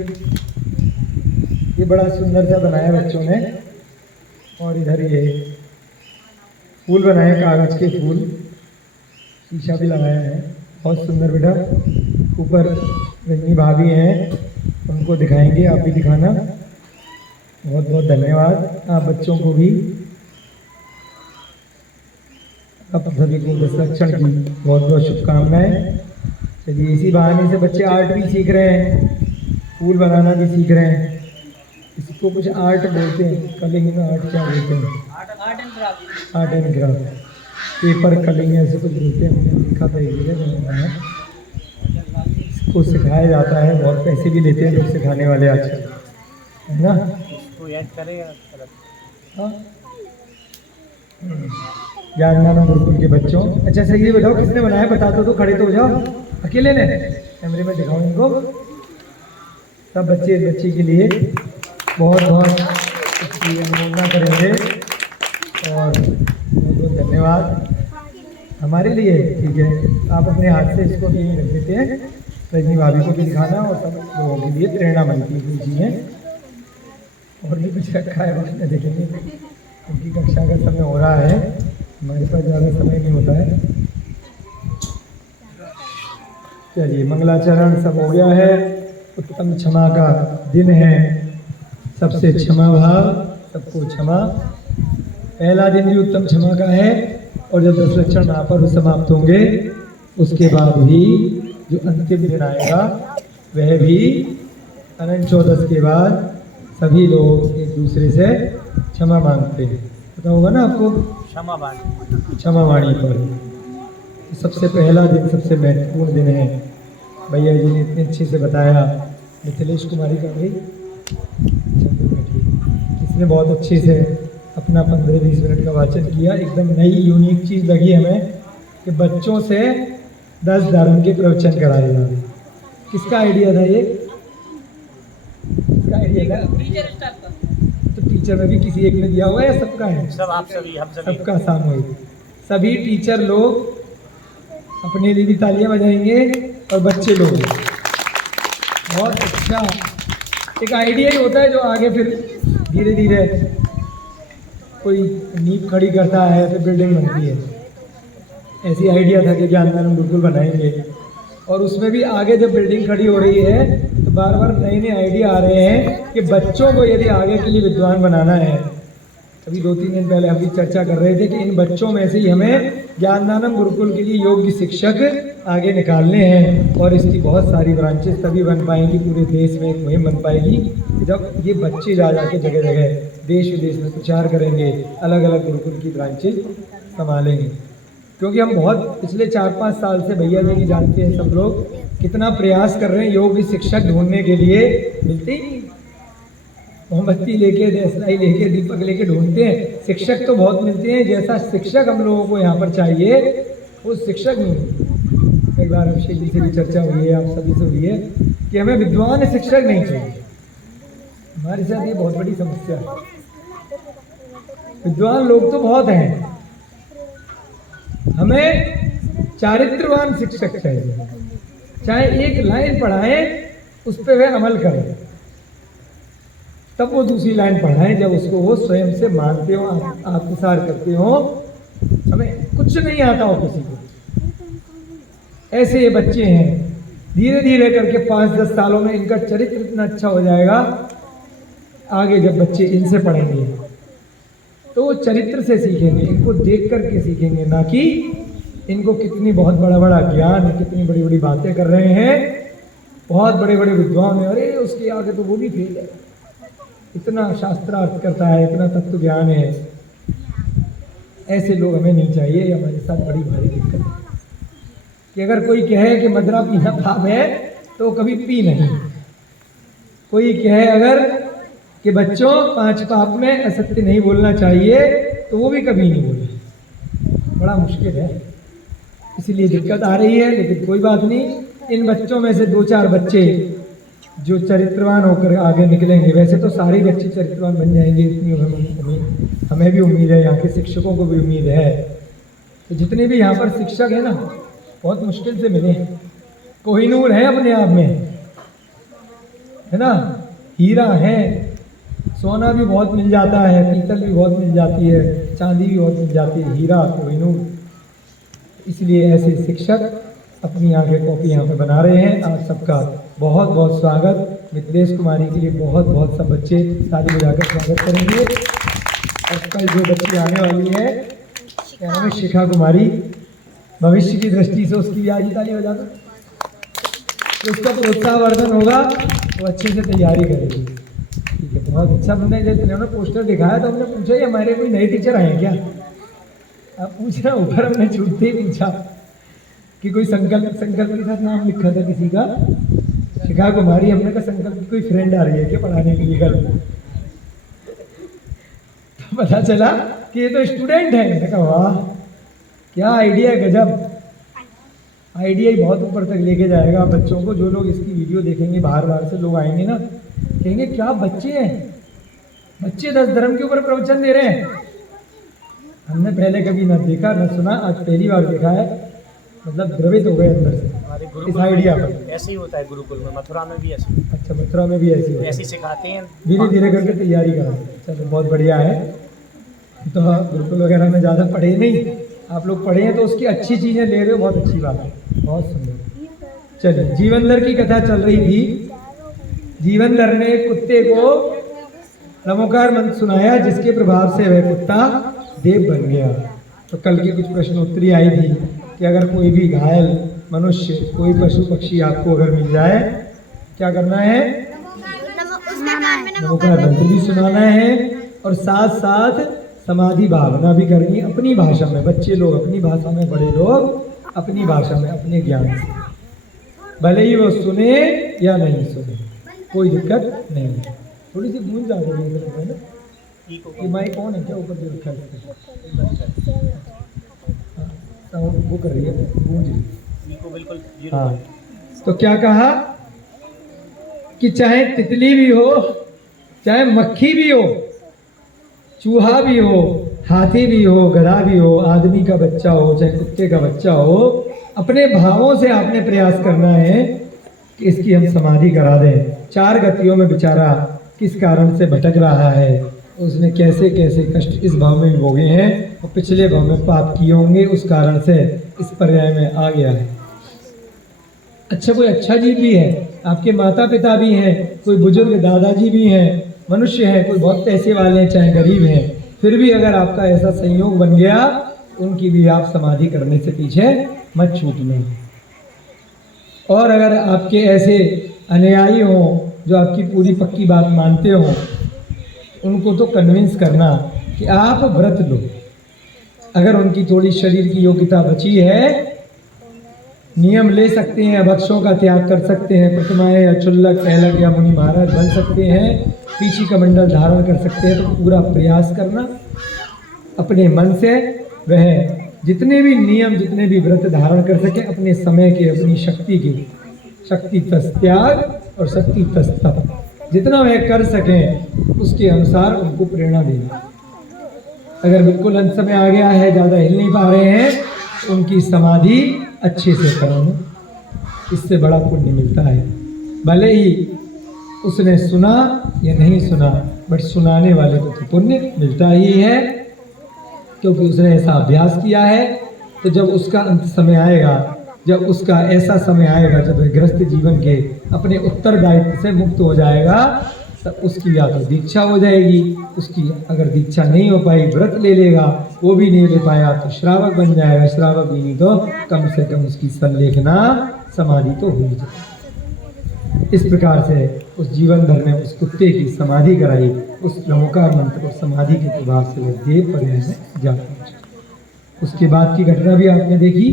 ये बड़ा सुंदर सा बनाया बच्चों ने। और इधर ये फूल बनाए, कागज के फूल, शीशा भी लगाया है, बहुत सुंदर बेटा। ऊपर रजनी भाभी हैं, उनको दिखाएंगे, आप भी दिखाना। बहुत बहुत धन्यवाद आप बच्चों को भी, आप सभी को दशलक्षण की बहुत बहुत शुभकामनाएं। चलिए इसी बहाने से बच्चे आर्ट भी सीख रहे हैं, फूल बनाना भी सीख रहे हैं। इसको कुछ आर्ट बोलते हैं, कलिंग में आर्ट क्या बोलते हैं? Art and craft, paper quilling ऐसे कुछ बोलते हैं। मैंने लिखा था एक जगह, इसको सिखाया जाता है, बहुत पैसे भी लेते हैं लोग सिखाने वाले आजकल, है ना? हाँ, ज्ञानदाना गुरुकुल के बच्चों। अच्छा सही ये बताओ किसने बनाया? बता दो तो खड़े तो हो जाओ। अकेले ने? कैमरे में दिखाओ इनको। सब बच्चे के लिए बहुत बहुत इसकी अनुमोदना करेंगे और बहुत बहुत धन्यवाद हमारे लिए। ठीक है, आप अपने हाथ से इसको भी रख देते हैं, रजनी भाभी को भी दिखाना और सब लोगों के लिए प्रेरणा बनती है चीज़ें। और भी कुछ रखा है बाद में देखेंगे, क्योंकि कक्षा का समय हो रहा है, हमारे पास ज़्यादा समय नहीं होता है। चलिए मंगलाचरण सब हो गया है। उत्तम क्षमा का दिन है, सबसे क्षमा भाव, सबको क्षमा। पहला दिन भी उत्तम क्षमा का है और जब दशलक्षण महापर्व समाप्त होंगे उसके बाद भी जो अंतिम दिन आएगा वह भी अनंत चौदस के बाद सभी लोग एक दूसरे से क्षमा मांगते हैं। पता होगा ना आपको, क्षमा वाणी पर सबसे पहला दिन सबसे महत्वपूर्ण दिन है। भैया जी ने इतने अच्छे से बताया। मिथिलेश कुमारी का भाई इसने बहुत अच्छे से अपना 15-20 मिनट का वाचन किया। एकदम नई यूनिक चीज़ लगी हमें कि बच्चों से 10 धर्म के प्रवचन कराए जा रहे। किसका आइडिया था ये? किसका आइडिया था? तो टीचर में भी किसी एक ने दिया हुआ है, सबका है? सब आप सभी, हम सभी, सबका सामूहिक। सभी टीचर लोग अपने लिए भी तालियां बजाएंगे और बच्चे लोग। बहुत अच्छा एक आइडिया ही होता है जो आगे फिर धीरे धीरे कोई नींव खड़ी करता है, फिर बिल्डिंग बनती है। ऐसी आइडिया था कि ज्ञानदान गुरुकुल बनाएंगे और उसमें भी आगे जब बिल्डिंग खड़ी हो रही है तो बार बार नए नए आइडिया आ रहे हैं कि बच्चों को यदि आगे के लिए विद्वान बनाना है। अभी 2-3 दिन पहले हम भी चर्चा कर रहे थे कि इन बच्चों में से ही हमें ज्ञानदानम गुरुकुल के लिए योग्य शिक्षक आगे निकालने हैं और इसकी बहुत सारी ब्रांचेस तभी बन पाएंगी, पूरे देश में एक मुहिम बन पाएगी जब ये बच्चे जा के जगह जगह देश विदेश में प्रचार करेंगे, अलग अलग गुरुकुल की ब्रांचेज संभालेंगे। क्योंकि हम बहुत पिछले 4-5 साल से भैया जी की जानते हैं सब लोग कितना प्रयास कर रहे हैं योग्य शिक्षक ढूंढने के लिए, मिलते ही नहीं। मोमबत्ती लेके, देसलाई लेके, दीपक लेके ढूंढते हैं। शिक्षक तो बहुत मिलते हैं, जैसा शिक्षक हम लोगों को यहाँ पर चाहिए वो शिक्षक नहीं मिलते। एक बार अभिषेक जी से भी चर्चा हुई है, आप सभी से हुई है कि हमें विद्वान शिक्षक नहीं चाहिए। हमारे साथ ये बहुत बड़ी समस्या है। विद्वान लोग तो बहुत हैं, हमें चारित्रवान शिक्षक चाहिए। चाहे एक लाइन पढ़ाएं, उस पर वह अमल करें, तब वो दूसरी लाइन पढ़ाएं जब उसको वो स्वयं से मानते हो, आत्मसार करते हो। हमें कुछ नहीं आता हो किसी को। ऐसे ये बच्चे हैं, धीरे धीरे करके 5-10 सालों में इनका चरित्र इतना अच्छा हो जाएगा। आगे जब बच्चे इनसे पढ़ेंगे तो वो चरित्र से सीखेंगे, इनको देख करके सीखेंगे, ना कि इनको कितनी बहुत बड़ा बड़ा ज्ञान, कितनी बड़ी बड़ी बातें कर रहे हैं। बहुत बड़े बड़े विद्वान हैं, अरे उसके आगे तो वो भी फेल है, इतना शास्त्रार्थ करता है, इतना तत्व ज्ञान है। ऐसे लोग हमें नहीं चाहिए। ये हमारे साथ बड़ी भारी दिक्कत है कि अगर कोई कहे कि मदरा पीना पाप है तो कभी पी नहीं। कोई कहे अगर कि बच्चों 5 पाप में असत्य नहीं बोलना चाहिए तो वो भी कभी नहीं बोले। बड़ा मुश्किल है, इसीलिए दिक्कत आ रही है। लेकिन कोई बात नहीं, इन बच्चों में से 2-4 बच्चे जो चरित्रवान होकर आगे निकलेंगे, वैसे तो सारे बच्चे चरित्रवान बन जाएंगे, इतनी हमें भी उम्मीद है, यहाँ के शिक्षकों को भी उम्मीद है। तो जितने भी यहाँ पर शिक्षक हैं ना, बहुत मुश्किल से मिले। कोहिनूर है अपने आप में, है ना, हीरा है, सोना भी बहुत मिल जाता है, पीतल भी बहुत मिल जाती है, चांदी भी बहुत मिल जाती है, हीरा कोहिनूर। इसलिए ऐसे शिक्षक अपनी आगे कॉपी यहाँ पे बना रहे हैं। आप सबका बहुत बहुत स्वागत। मिथिलेश कुमारी के लिए बहुत बहुत सब बच्चे ताली बजाकर स्वागत करेंगे। और कल जो बच्ची आने वाली है, क्या नाम है, शिखा कुमारी, भविष्य की दृष्टि से उसकी भी आज ताली बजा दो, तो उसका प्रोत्साहवर्धन होगा, वो अच्छे से तैयारी करेगी। ठीक है, बहुत अच्छा। हमने जब उन्होंने पोस्टर दिखाया तो हमने पूछा ये हमारे कोई नए टीचर आए हैं क्या? आप पूछ रहे, ऊपर हमने छूटते ही पूछा कि कोई संकल्प के साथ नाम लिखा था किसी का, शिखा कुमारी। हमने कहा संकल्प की कोई फ्रेंड आ रही है क्या पढ़ाने के लिए कल? तो पता चला कि ये तो स्टूडेंट है। मैंने कहा वाह, क्या आइडिया है, गजब आइडिया ही बहुत ऊपर तक लेके जाएगा बच्चों को। जो लोग इसकी वीडियो देखेंगे, बाहर से लोग आएंगे ना, कहेंगे क्या बच्चे हैं, बच्चे 10 धर्म के ऊपर प्रवचन दे रहे हैं। हमने पहले कभी ना देखा ना सुना, आज पहली बार देखा है। मतलब द्रवित हो गए अंदर से हमारे इस आइडिया पर। ऐसे ही होता है गुरुकुल में, मथुरा में भी ऐसे। अच्छा, मथुरा में भी ऐसी ऐसे सिखाते हैं, धीरे धीरे करके तैयारी करा। चलो बहुत बढ़िया है। तो गुरुकुल वगैरह में ज़्यादा पढ़े नहीं, आप लोग पढ़े हैं तो उसकी अच्छी चीज़ें ले रहे हो, बहुत अच्छी बात है, बहुत सुंदर। चलिए, जीवनधर की कथा चल रही थी। जीवनधर ने एक कुत्ते को नमोकार मंत्र सुनाया, जिसके प्रभाव से वह कुत्ता देव बन गया। तो कल की कुछ प्रश्नोत्तरी आई थी कि अगर कोई भी घायल मनुष्य, कोई पशु पक्षी आपको अगर मिल जाए, क्या करना है? नमोकार मंत्र भी सुनाना है और साथ साथ समाधि भावना भी करनी, अपनी भाषा में। बच्चे लोग अपनी भाषा में, बड़े लोग अपनी भाषा में, अपने ज्ञान से, भले ही वो सुने या नहीं सुने, कोई दिक्कत नहीं। थोड़ी सी गूंज आ रही है ना, कि माइक कौन है क्या ऊपर जो रखा है? हाँ, वो कर रही है गूंज बिल्कुल। हाँ, तो क्या कहा कि चाहे तितली भी हो, चाहे मक्खी भी हो, चूहा भी हो, हाथी भी हो, गधा भी हो, आदमी का बच्चा हो, चाहे कुत्ते का बच्चा हो, अपने भावों से आपने प्रयास करना है कि इसकी हम समाधि करा दें। 4 गतियों में बेचारा किस कारण से भटक रहा है, उसने कैसे कैसे कष्ट इस भाव में भोगे हैं और पिछले भाव में पाप किए होंगे, उस कारण से इस पर्याय में आ गया है। अच्छा, कोई अच्छा जीव भी है, आपके माता पिता भी हैं, कोई बुजुर्ग दादाजी भी हैं, मनुष्य हैं, कोई बहुत पैसे वाले हैं, चाहे गरीब हैं, फिर भी अगर आपका ऐसा संयोग बन गया, उनकी भी आप समाधि करने से पीछे मत छूटना। और अगर आपके ऐसे अनुयायी हों जो आपकी पूरी पक्की बात मानते हों, उनको तो कन्विंस करना कि आप व्रत लो। अगर उनकी थोड़ी शरीर की योग्यता बची है नियम ले सकते हैं, भक्षों का त्याग कर सकते हैं, प्रतिमाएं या चुल्लक पहलक या मुनि महाराज बन सकते हैं, पीछे का मंडल धारण कर सकते हैं। तो पूरा प्रयास करना अपने मन से, वह जितने भी नियम, जितने भी व्रत धारण कर सके, अपने समय के, अपनी शक्ति के, शक्ति तस त्याग और शक्ति तस तप, जितना वह कर सकें उसके अनुसार उनको प्रेरणा देना। अगर बिल्कुल अंत समय आ गया है, ज़्यादा हिल नहीं पा रहे हैं, तो उनकी समाधि अच्छे से कराना, इससे बड़ा पुण्य मिलता है। भले ही उसने सुना या नहीं सुना, बट सुनाने वाले को तो पुण्य मिलता ही है, क्योंकि उसने ऐसा अभ्यास किया है। तो जब उसका अंत समय आएगा, जब उसका ऐसा समय आएगा जब वह गृहस्थ जीवन के अपने उत्तरदायित्व से मुक्त हो जाएगा, तब उसकी या तो दीक्षा हो जाएगी, उसकी अगर दीक्षा नहीं हो पाई, व्रत ले लेगा, वो भी नहीं ले पाया तो श्रावक बन जाएगा, श्रावक भी नहीं तो कम से कम उसकी संलेखना समाधि तो हो ही जाएगी। इस प्रकार से उस जीवन भर में उस कुत्ते की समाधि कराई, उस नमोकार मंत्र को समाधि के प्रभाव से वह देव पर्याय में जा पहुंचा। उसके बाद की घटना भी आपने देखी,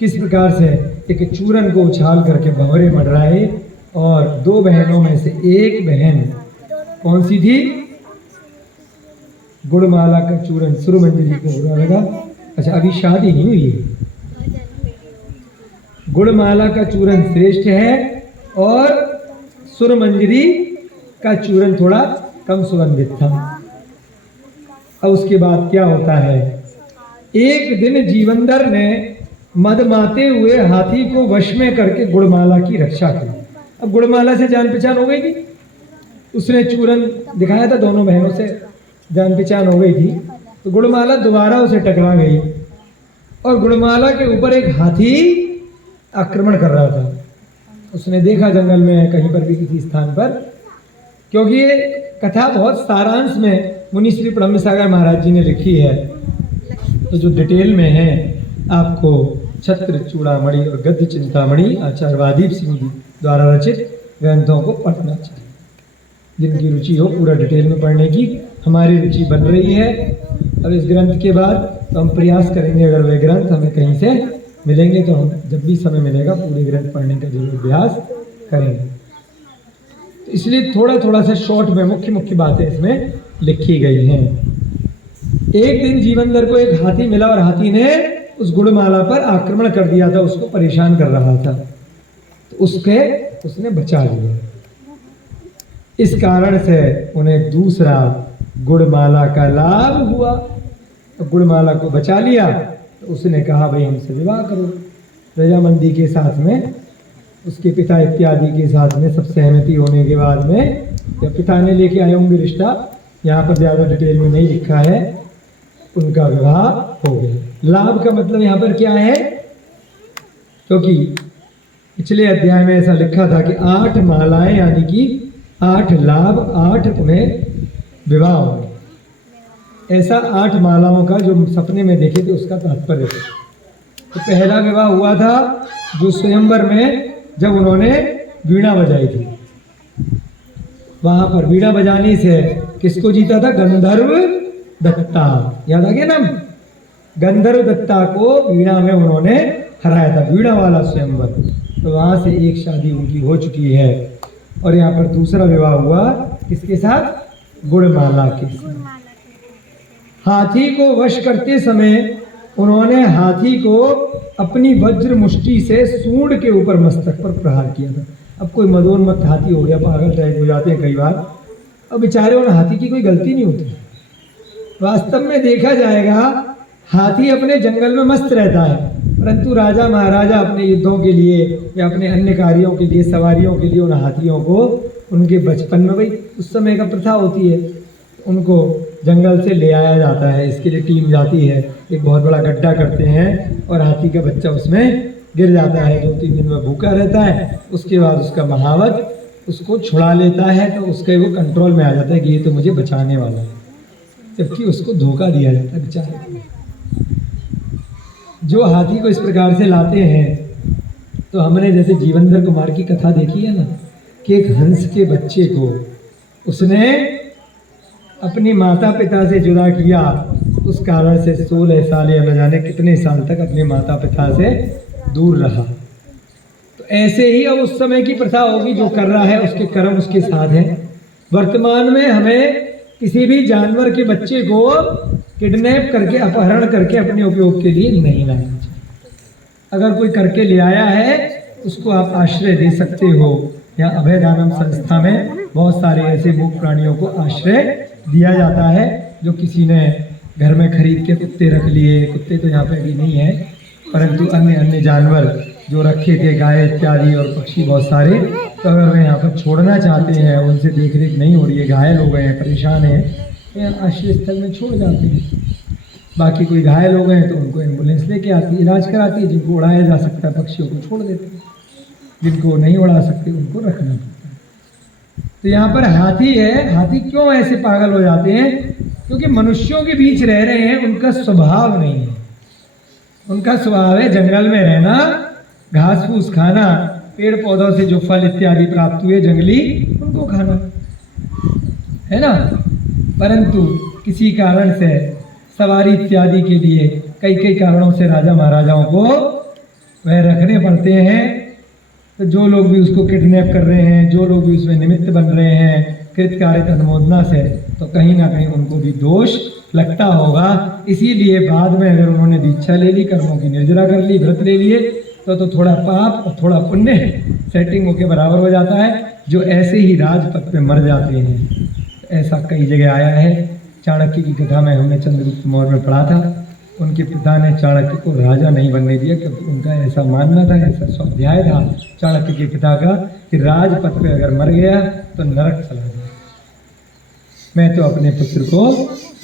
किस प्रकार से एक चूरन को उछाल करके भंवरे मंडराए, और दो बहनों में से एक बहन कौन सी थी? गुड़माला का चूरन। सुरमंजरी को बुरा लगा, अच्छा अभी शादी नहीं हुई है। गुड़माला का चूरन श्रेष्ठ है और सुरमंजरी का चूरन थोड़ा कम सुगंधित था। अब उसके बाद क्या होता है, एक दिन जीवंदर ने मदमाते हुए हाथी को वश में करके गुड़माला की रक्षा की। अब गुड़माला से जान पहचान हो गई थी, उसने चूरन दिखाया था, दोनों बहनों से जान पहचान हो गई थी। तो गुड़माला दोबारा उसे टकरा गई और गुड़माला के ऊपर एक हाथी आक्रमण कर रहा था। उसने देखा जंगल में कहीं पर भी किसी स्थान पर, क्योंकि ये कथा बहुत सारांश में मुनि श्री ब्रह्मसागर महाराज जी ने लिखी है, तो जो डिटेल में है आपको छत्र चूड़ामणि और गद्य चिंतामणि आचार्य वादीप सिंह जी द्वारा रचित ग्रंथों को पढ़ना चाहिए। जिनकी रुचि हो पूरा डिटेल में पढ़ने की, हमारी रुचि बन रही है। अब इस ग्रंथ के बाद तो हम प्रयास करेंगे, अगर वे ग्रंथ हमें कहीं से मिलेंगे तो हम जब भी समय मिलेगा पूरे ग्रंथ पढ़ने का जरूर अभ्यास करेंगे। तो इसलिए थोड़ा थोड़ा सा शॉर्ट में मुख्य मुख्य बातें इसमें लिखी गई हैं। एक दिन जीवंदर को एक हाथी मिला और हाथी ने उस गुड़माला पर आक्रमण कर दिया था, उसको परेशान कर रहा था, तो उसने बचा लिया। इस कारण से उन्हें दूसरा गुड़माला का लाभ हुआ। तो गुड़माला को बचा लिया तो उसने कहा भाई हमसे विवाह करो। रजामंदी के साथ में, उसके पिता इत्यादि के साथ में सब सहमति होने के बाद में, जब पिता ने लेके आए होंगे रिश्ता, यहाँ पर ज़्यादा डिटेल में नहीं लिखा है, उनका विवाह हो गया। लाभ का मतलब यहाँ पर क्या है, क्योंकि पिछले अध्याय में ऐसा लिखा था कि 8 मालाएं यानी कि 8 लाभ, 8 तुम्हें विवाह होंगे। ऐसा 8 मालाओं का जो सपने में देखे थे उसका तात्पर्य था। तो पहला विवाह हुआ था जो स्वयंवर में जब उन्होंने वीणा बजाई थी, वहां पर वीणा बजाने से किसको जीता था? गंधर्व दत्ता, याद आ गया नाम? गंधर्व दत्ता को वीणा में उन्होंने हराया था, वीणा वाला स्वयंवर। तो वहां से एक शादी उनकी हो चुकी है। और यहाँ पर दूसरा विवाह हुआ किसके साथ? गुड़माला के साथ। हाथी को वश करते समय उन्होंने हाथी को अपनी वज्र मुष्टि से सूंड के ऊपर मस्तक पर प्रहार किया था। अब कोई मदोन्मत्त हाथी हो गया, पागल टाइप हो जाते हैं कई बार। अब बेचारे उन हाथी की कोई गलती नहीं होती। वास्तव में देखा जाएगा हाथी अपने जंगल में मस्त रहता है, परंतु राजा महाराजा अपने युद्धों के लिए या अपने अन्य कार्यों के लिए, सवारियों के लिए उन हाथियों को उनके बचपन में, भाई उस समय का प्रथा होती है, उनको जंगल से ले आया जाता है। इसके लिए टीम जाती है, एक बहुत बड़ा गड्ढा करते हैं और हाथी का बच्चा उसमें गिर जाता है। 2-3 दिन में भूखा रहता है, उसके बाद उसका महावत उसको छुड़ा लेता है, तो उसके वो कंट्रोल में आ जाता है कि ये तो मुझे बचाने वाला है, जबकि उसको धोखा दिया जाता है बेचारे को। जो हाथी को इस प्रकार से लाते हैं, तो हमने जैसे जीवंदर कुमार की कथा देखी है ना, कि एक हंस के बच्चे को उसने अपनी माता पिता से जुदा किया, उस कारण से 16 साल या न जाने कितने साल तक अपने माता पिता से दूर रहा। ऐसे ही अब उस समय की प्रथा होगी, जो कर रहा है उसके कर्म उसके साथ हैं। वर्तमान में हमें किसी भी जानवर के बच्चे को किडनैप करके अपहरण करके अपने उपयोग के लिए नहीं लाना चाहिए। अगर कोई करके ले आया है उसको आप आश्रय दे सकते हो, या अभय दानम संस्था में बहुत सारे ऐसे मूक प्राणियों को आश्रय दिया जाता है। जो किसी ने घर में खरीद के कुत्ते रख लिए, कुत्ते तो यहाँ पे अभी नहीं है, परंतु अन्य अन्य जानवर जो रखे थे, गाय इत्यादि और पक्षी बहुत सारे, तो अगर वे यहाँ पर छोड़ना चाहते हैं, उनसे देख रेख नहीं हो रही है, घायल हो गए हैं, परेशान हैं, तो यहाँ आश्रय स्थल में छोड़ जाते हैं। बाकी कोई घायल हो गए तो उनको एम्बुलेंस लेके आती है, इलाज कराती है। जिनको उड़ाया जा सकता है पक्षियों को छोड़ देते हैं, जिनको नहीं उड़ा सकते उनको रखना पड़ता है। तो यहाँ पर हाथी है। हाथी क्यों ऐसे पागल हो जाते हैं? क्योंकि मनुष्यों के बीच रह रहे हैं, उनका स्वभाव नहीं है। उनका स्वभाव है जंगल में रहना, घास फूस खाना, पेड़ पौधों से जो फल इत्यादि प्राप्त हुए जंगली, उनको खाना, है ना। परंतु किसी कारण से सवारी इत्यादि के लिए कई कई कारणों से राजा महाराजाओं को वह रखने पड़ते हैं। तो जो लोग भी उसको किडनैप कर रहे हैं, जो लोग भी उसमें निमित्त बन रहे हैं कृतकार्य अनुमोदना से, तो कहीं ना कहीं उनको भी दोष लगता होगा। इसीलिए बाद में अगर उन्होंने दीक्षा ले ली, कर्मों की निर्जरा कर ली, व्रत ले लिए, तो थोड़ा पाप और थोड़ा पुण्य सेटिंग होके बराबर हो जाता है। जो ऐसे ही राजपथ पे मर जाते हैं, ऐसा कई जगह आया है। चाणक्य की कथा में हमने चंद्रगुप्त मौर्य में पढ़ा था, उनके पिता ने चाणक्य को राजा नहीं बनने दिया, क्योंकि उनका ऐसा मानना था, ऐसा स्वाध्याय था चाणक्य के पिता का कि राजपथ पे अगर मर गया तो नरक चला जाए। मैं तो अपने पुत्र को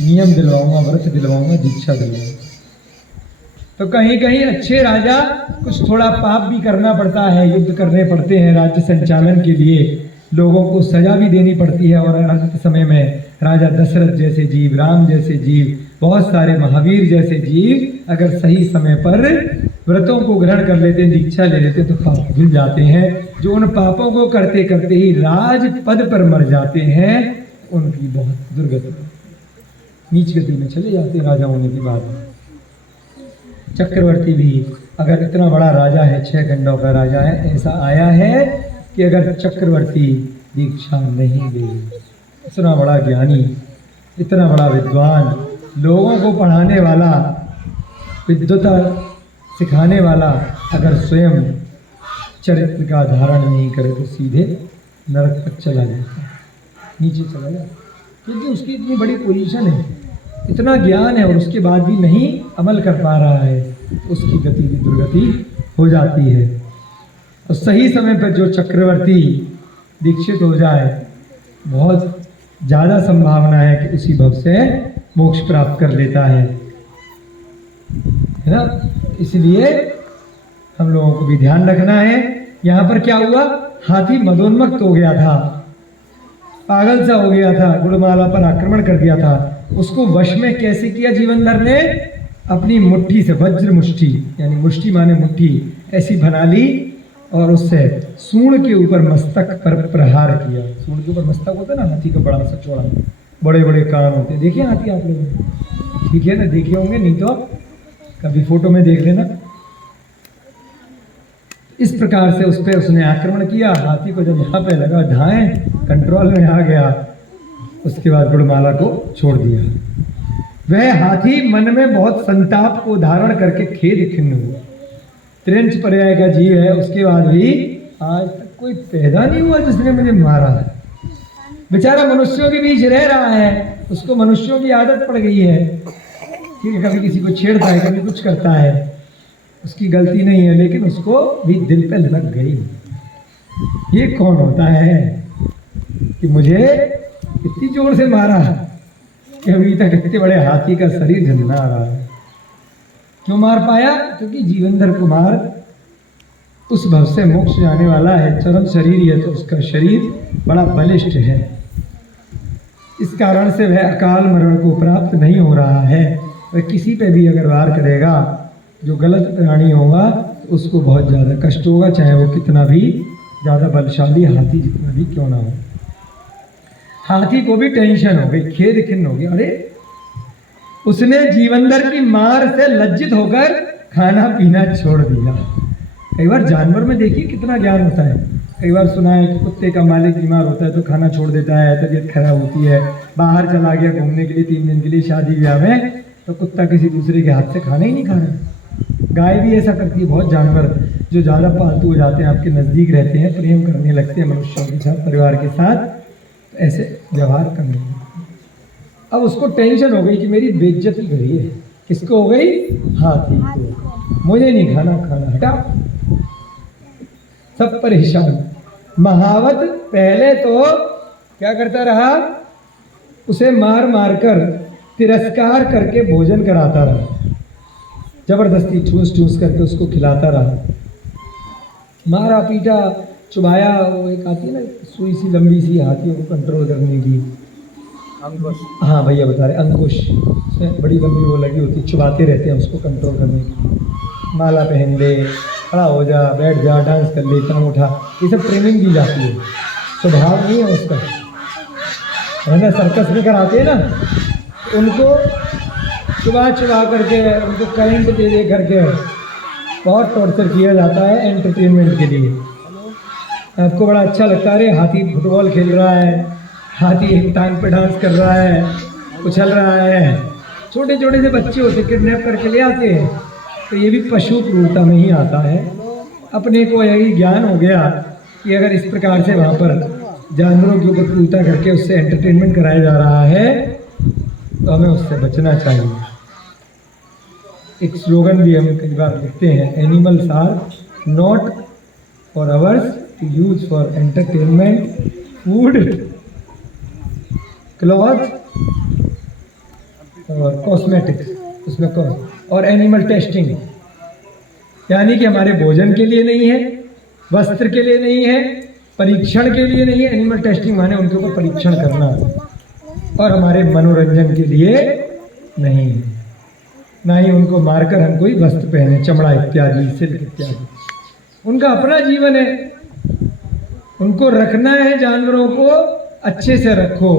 नियम दिलवाऊंगा, व्रत दिलवाऊंगा, दीक्षा दिलवाऊंगा। तो कहीं कहीं अच्छे राजा कुछ थोड़ा पाप भी करना पड़ता है, युद्ध करने पड़ते हैं राज्य संचालन के लिए, लोगों को सजा भी देनी पड़ती है। और अंत समय में राजा दशरथ जैसे जीव, राम जैसे जीव, बहुत सारे महावीर जैसे जीव अगर सही समय पर व्रतों को ग्रहण कर लेते हैं, दीक्षा ले लेते, तो पाप धुल जाते हैं। जो उन पापों को करते करते ही राज पद पर मर जाते हैं, उनकी बहुत दुर्गति, नीच गति में चले जाते हैं राजा होने के बाद। चक्रवर्ती भी अगर इतना बड़ा राजा है, 6 खंडों का राजा है, ऐसा आया है कि अगर चक्रवर्ती दीक्षा नहीं दे, इतना बड़ा ज्ञानी, इतना बड़ा विद्वान, लोगों को पढ़ाने वाला, विद्वता सिखाने वाला, अगर स्वयं चरित्र का धारण नहीं करे तो सीधे नरक पर चला जाता है, नीचे चला जाता है। क्योंकि उसकी इतनी बड़ी पोजीशन है, इतना ज्ञान है, और उसके बाद भी नहीं अमल कर पा रहा है, तो उसकी गति भी दुर्गति हो जाती है। और सही समय पर जो चक्रवर्ती दीक्षित हो जाए, बहुत ज़्यादा संभावना है कि उसी भव से मोक्ष प्राप्त कर लेता है ना। इसलिए हम लोगों को भी ध्यान रखना है। यहाँ पर क्या हुआ, हाथी मदोन्मत्त हो गया था, पागल सा हो गया था, गुड़माला पर आक्रमण कर दिया था। उसको वश में कैसे किया जीवनधर ने? अपनी मुट्ठी से, वज्र मुष्टि, यानी मुष्टि माने मुट्ठी, ऐसी बना ली और उससे सूंड के ऊपर मस्तक पर प्रहार किया। सूंड के ऊपर मस्तक होता है ना हाथी का, बड़ा सा चौड़ा, बड़े बड़े कान होते हैं। देखिए हाथी आप लोग, ठीक है ना, देखे होंगे, नहीं तो कभी फोटो में देख लेना। इस प्रकार से उस पर उसने आक्रमण किया। हाथी को जब यहाँ पे लगा ढाएं, कंट्रोल में आ गया, उसके बाद गुड़माला को छोड़ दिया। वह हाथी मन में बहुत संताप को धारण करके खेद खिन्न हुआ। त्रिंच पर्याय का जीव है, उसके बाद भी आज तक कोई पैदा नहीं हुआ जिसने मुझे मारा है। बेचारा मनुष्यों के बीच रह रहा है, उसको मनुष्यों की आदत पड़ गई है कि कभी किसी को छेड़ता है, कभी कुछ करता है। उसकी गलती नहीं है, लेकिन उसको भी दिल पे लग गई। ये कौन होता है कि मुझे इतनी जोर से मारा कि अभी तक इतने बड़े हाथी का शरीर झंडा आ रहा है। क्यों मार पाया? क्योंकि जीवनधर कुमार उस भव से मोक्ष जाने वाला है, चरम शरीर है, तो उसका शरीर बड़ा बलिष्ठ है। इस कारण से वह अकाल मरण को प्राप्त नहीं हो रहा है। वह किसी पे भी अगर वार करेगा, जो गलत प्राणी होगा, तो उसको बहुत ज़्यादा कष्ट होगा, चाहे वो कितना भी ज़्यादा बलशाली हाथी जितना भी क्यों ना हो। हाथी को भी टेंशन हो गई, खेद खिन्न हो गया। अरे उसने जीवनधर की मार से लज्जित होकर खाना पीना छोड़ दिया। कई बार जानवर में देखिए कितना ज्ञान होता है। कई बार सुना है कि कुत्ते का मालिक बीमार होता है तो खाना छोड़ देता है, तबीयत खराब होती है, बाहर चला गया घूमने के लिए 3 दिन के लिए शादी ब्याह में, तो कुत्ता किसी दूसरे के हाथ से खाना ही नहीं खा रहा। गाय भी ऐसा करती है। बहुत जानवर जो ज़्यादा पालतू हो जाते हैं, आपके नज़दीक रहते हैं, प्रेम करने लगते हैं मनुष्यों के साथ, परिवार के साथ, तो ऐसे व्यवहार करने लगते हैं। अब उसको टेंशन हो गई कि मेरी बेइज्जती करी है। किसको हो गई? हाथी को। मुझे नहीं खाना, खाना हटा। सब परेशान। महावत पहले तो क्या करता रहा, उसे मार मार कर तिरस्कार करके भोजन कराता रहा, जबरदस्ती ठूस ठूस करके उसको खिलाता रहा, मारा पीटा चुबाया। वो एक आती है ना सुई सी लंबी सी, हाथियों को कंट्रोल करने की, अंकुश। हाँ भैया बता रहे, अंकुश, उसमें बड़ी लंबी वो लगी होती, चुबाते रहते हैं उसको कंट्रोल करने की। माला पहन ले, खड़ा हो जा, बैठ जा, डांस कर ले, काम उठा, ये सब ट्रेनिंग दी जाती है। स्वभाव नहीं है उसका, है ना। सर्कस में कराते हैं ना, उनको चुबा चुबा करके, उनको करंट दे दे करके बहुत टॉर्चर किया जाता है एंटरटेनमेंट के लिए। आपको बड़ा अच्छा लगता है, अरे हाथी फुटबॉल खेल रहा है, हाथी एक टांग पे डांस कर रहा है, उछल रहा है। छोटे छोटे से बच्चे होते किडनैप करके ले आते हैं, तो ये भी पशु क्रूरता में ही आता है। अपने को यही ज्ञान हो गया कि अगर इस प्रकार से वहाँ पर जानवरों के ऊपर क्रूरता करके उससे एंटरटेनमेंट कराया जा रहा है, तो हमें उससे बचना चाहिए। एक स्लोगन भी हम कई बार लिखते हैं, animals are not for ours to use for entertainment, food, cloth और कॉस्मेटिक्स, उसमें और एनिमल टेस्टिंग, यानी कि हमारे भोजन के लिए नहीं है, वस्त्र के लिए नहीं है, परीक्षण के लिए नहीं है। एनिमल टेस्टिंग माने उनके ऊपर परीक्षण करना, और हमारे मनोरंजन के लिए नहीं है। ना ही उनको मारकर हम कोई वस्त्र पहने, चमड़ा इत्यादि, सिल्क इत्यादि। उनका अपना जीवन है, उनको रखना है। जानवरों को अच्छे से रखो।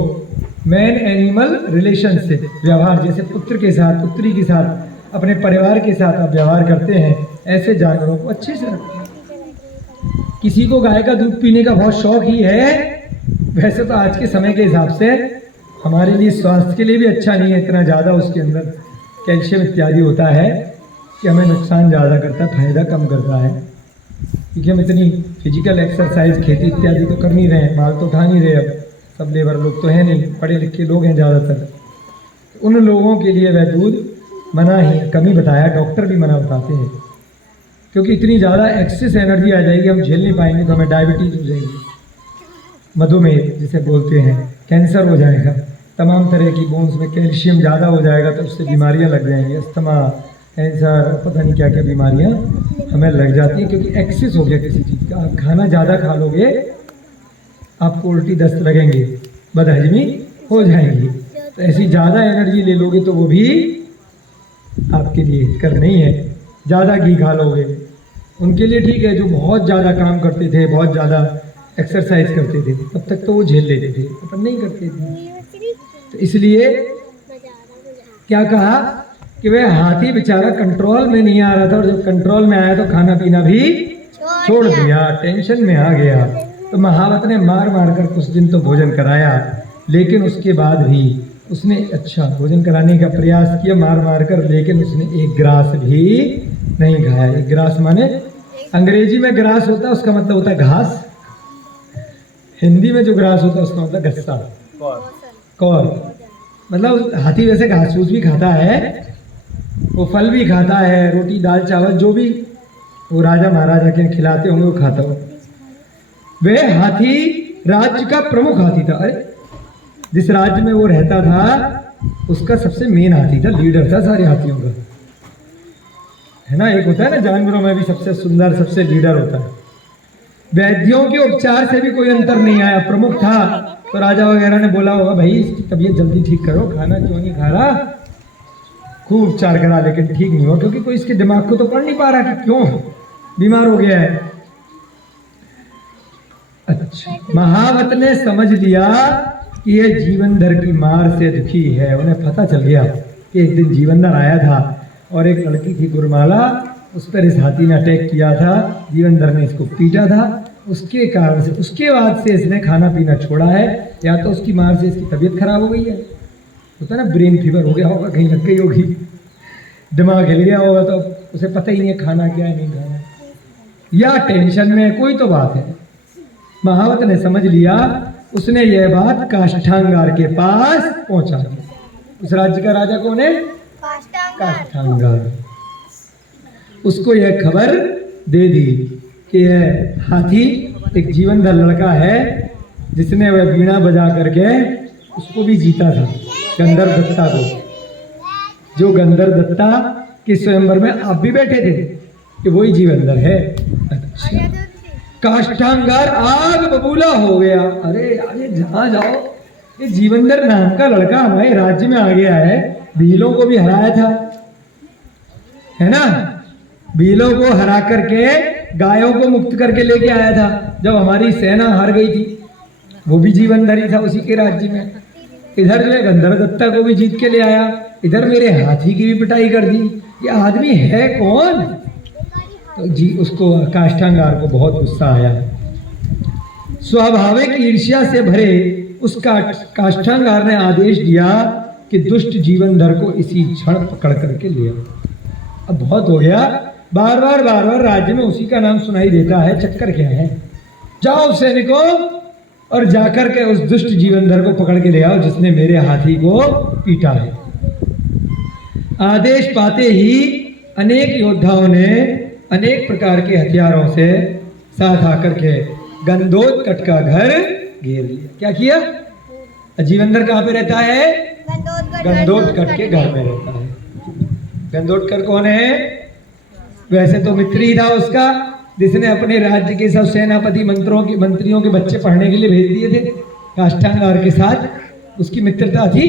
मैन एनिमल रिलेशनशिप, व्यवहार, जैसे पुत्र के साथ, पुत्री के साथ, अपने परिवार के साथ आप व्यवहार करते हैं, ऐसे जानवरों को अच्छे से रखो। किसी को गाय का दूध पीने का बहुत शौक ही है, वैसे तो आज के समय के हिसाब से हमारे लिए स्वास्थ्य के लिए भी अच्छा नहीं है। इतना ज़्यादा उसके अंदर कैल्शियम इत्यादि होता है कि हमें नुकसान ज़्यादा करता है, फायदा कम करता है। क्योंकि हम इतनी फिजिकल एक्सरसाइज, खेती इत्यादि तो कर नहीं रहे हैं, माल तो उठा नहीं रहे। अब सब लेबर लोग तो हैं नहीं, पढ़े लिखे लोग हैं ज़्यादातर। उन लोगों के लिए वह दूध मना ही, कमी बताया, डॉक्टर भी मना बताते हैं, क्योंकि इतनी ज़्यादा एक्सेस एनर्जी आ जाएगी, हम झेल नहीं पाएंगे, तो हमें डायबिटीज़ हो जाएगी, मधुमेह जिसे बोलते हैं, कैंसर हो जाएगा, तमाम तरह की बोन्स में कैल्शियम ज़्यादा हो जाएगा, तो उससे बीमारियां लग जाएंगी, अस्थमा, कैंसर, पता नहीं क्या क्या बीमारियां हमें लग जाती हैं, क्योंकि एक्सेस हो गया किसी चीज़ का। आप खाना ज़्यादा खा लोगे, आपको उल्टी दस्त लगेंगे, बदहजमी हो जाएंगी। तो ऐसी ज़्यादा एनर्जी ले लोगे तो वो भी आपके लिए हितकर नहीं है। ज़्यादा घी खा लोगे, उनके लिए ठीक है, जो बहुत ज़्यादा काम करते थे, बहुत ज़्यादा एक्सरसाइज करते थे, तब तक तो वो झेल लेते थे, अपन नहीं करते थे। तो इसलिए क्या कहा कि वह हाथी बेचारा कंट्रोल में नहीं आ रहा था, और जब कंट्रोल में आया तो खाना पीना भी छोड़ दिया, टेंशन में आ गया। तो महावत ने मार मार कर कुछ दिन तो भोजन कराया, लेकिन उसके बाद भी उसने अच्छा भोजन कराने का प्रयास किया मार मार कर, लेकिन उसने एक ग्रास भी नहीं खाया। एक ग्रास माने अंग्रेजी में ग्रास होता है, उसका मतलब होता है घास। हिंदी में जो ग्रास होता है उसका मतलब गस्सा, कौर। मतलब हाथी वैसे घास फूस भी खाता है, वो फल भी खाता है, रोटी दाल चावल जो भी वो राजा महाराजा के खिलाते होंगे वो खाता हो। वह हाथी राज्य का प्रमुख हाथी था। अरे जिस राज्य में वो रहता था उसका सबसे मेन हाथी था, लीडर था सारे हाथियों का, है ना। एक होता है ना जानवरों में भी सबसे सुंदर, सबसे लीडर होता है। वैद्यों के उपचार से भी कोई अंतर नहीं आया, प्रमुख था। तो राजा वगैरह ने बोला होगा, भाई इसकी तबीयत जल्दी ठीक करो, खाना क्यों नहीं खा रहा। खूब उपचार करा, लेकिन ठीक नहीं हुआ, क्योंकि कोई इसके दिमाग को तो पढ़ नहीं पा रहा कि क्यों बीमार हो गया है। अच्छा, महावत ने समझ लिया कि यह जीवनधर की मार से दुखी है। उन्हें पता चल गया कि एक दिन जीवनधर आया था और एक लड़की थी गुरमाला, उस पर इस हाथी ने अटैक किया था, जीवनधर ने इसको पीटा था, उसके कारण से उसके बाद से इसने खाना पीना छोड़ा है। या तो उसकी मार से इसकी तबीयत खराब हो गई है, होता है ना, ब्रेन फीवर हो गया होगा, कहीं लग गई होगी, दिमाग हिल गया होगा, तो उसे पता ही नहीं है खाना क्या है नहीं खाना, या टेंशन में कोई तो बात है। महावत ने समझ लिया, उसने यह बात काष्ठांगार के पास पहुंचा दी। उस राज्य का राजा कौन है? काष्ठांगार। उसको यह खबर दे दी कि यह हाथी एक जीवनधर लड़का है जिसने वह वीणा बजा करके उसको भी जीता था, गंधर्व दत्ता को, जो गंधर्व दत्ता के स्वयंवर में आप भी बैठे थे, कि वही जीवनधर है। अच्छा, काष्ठांगार आग बबूला हो गया। अरे अरे जहाँ जाओ ये जीवनधर नाम का लड़का हमारे राज्य में आ गया है, भीलों को भी हराया था, है ना, भीलों को हरा करके गायों को मुक्त करके लेके आया था। जब हमारी सेना हार गई थी, वो भी जीवनधर ही था उसी के राज्य में। इधर जो है गंधर्व दत्ता को भी जीत के ले आया, इधर मेरे हाथी की भी पिटाई कर दी। ये आदमी है कौन? तो जी उसको काष्ठांगार को बहुत गुस्सा आया। स्वाभाविक ईर्ष्या से भरे उस काष्ठांगार ने आदेश दिया कि दुष्ट जीवनधर को इसी क्षण पकड़ करके ले आओ। अब बहुत हो गया, बार बार राज्य में उसी का नाम सुनाई देता है, चक्कर क्या है? जाओ सैनिकों और जाकर के उस दुष्ट जीवनधर को पकड़ के ले आओ जिसने मेरे हाथी को पीटा है। आदेश पाते ही अनेक योद्धाओं ने अनेक प्रकार के हथियारों से साथ आकर के गंधोत्कच का घर घेर लिया। क्या किया? जीवनधर कहाँ पे रहता है? गंधोत्कच के घर में रहता है। गंधोत्कच कौन है? वैसे तो मित्र ही था उसका, जिसने अपने राज्य के सब सेनापति मंत्रियों के बच्चे पढ़ने के लिए भेज दिए थे। काष्ठांगार के साथ उसकी मित्रता थी,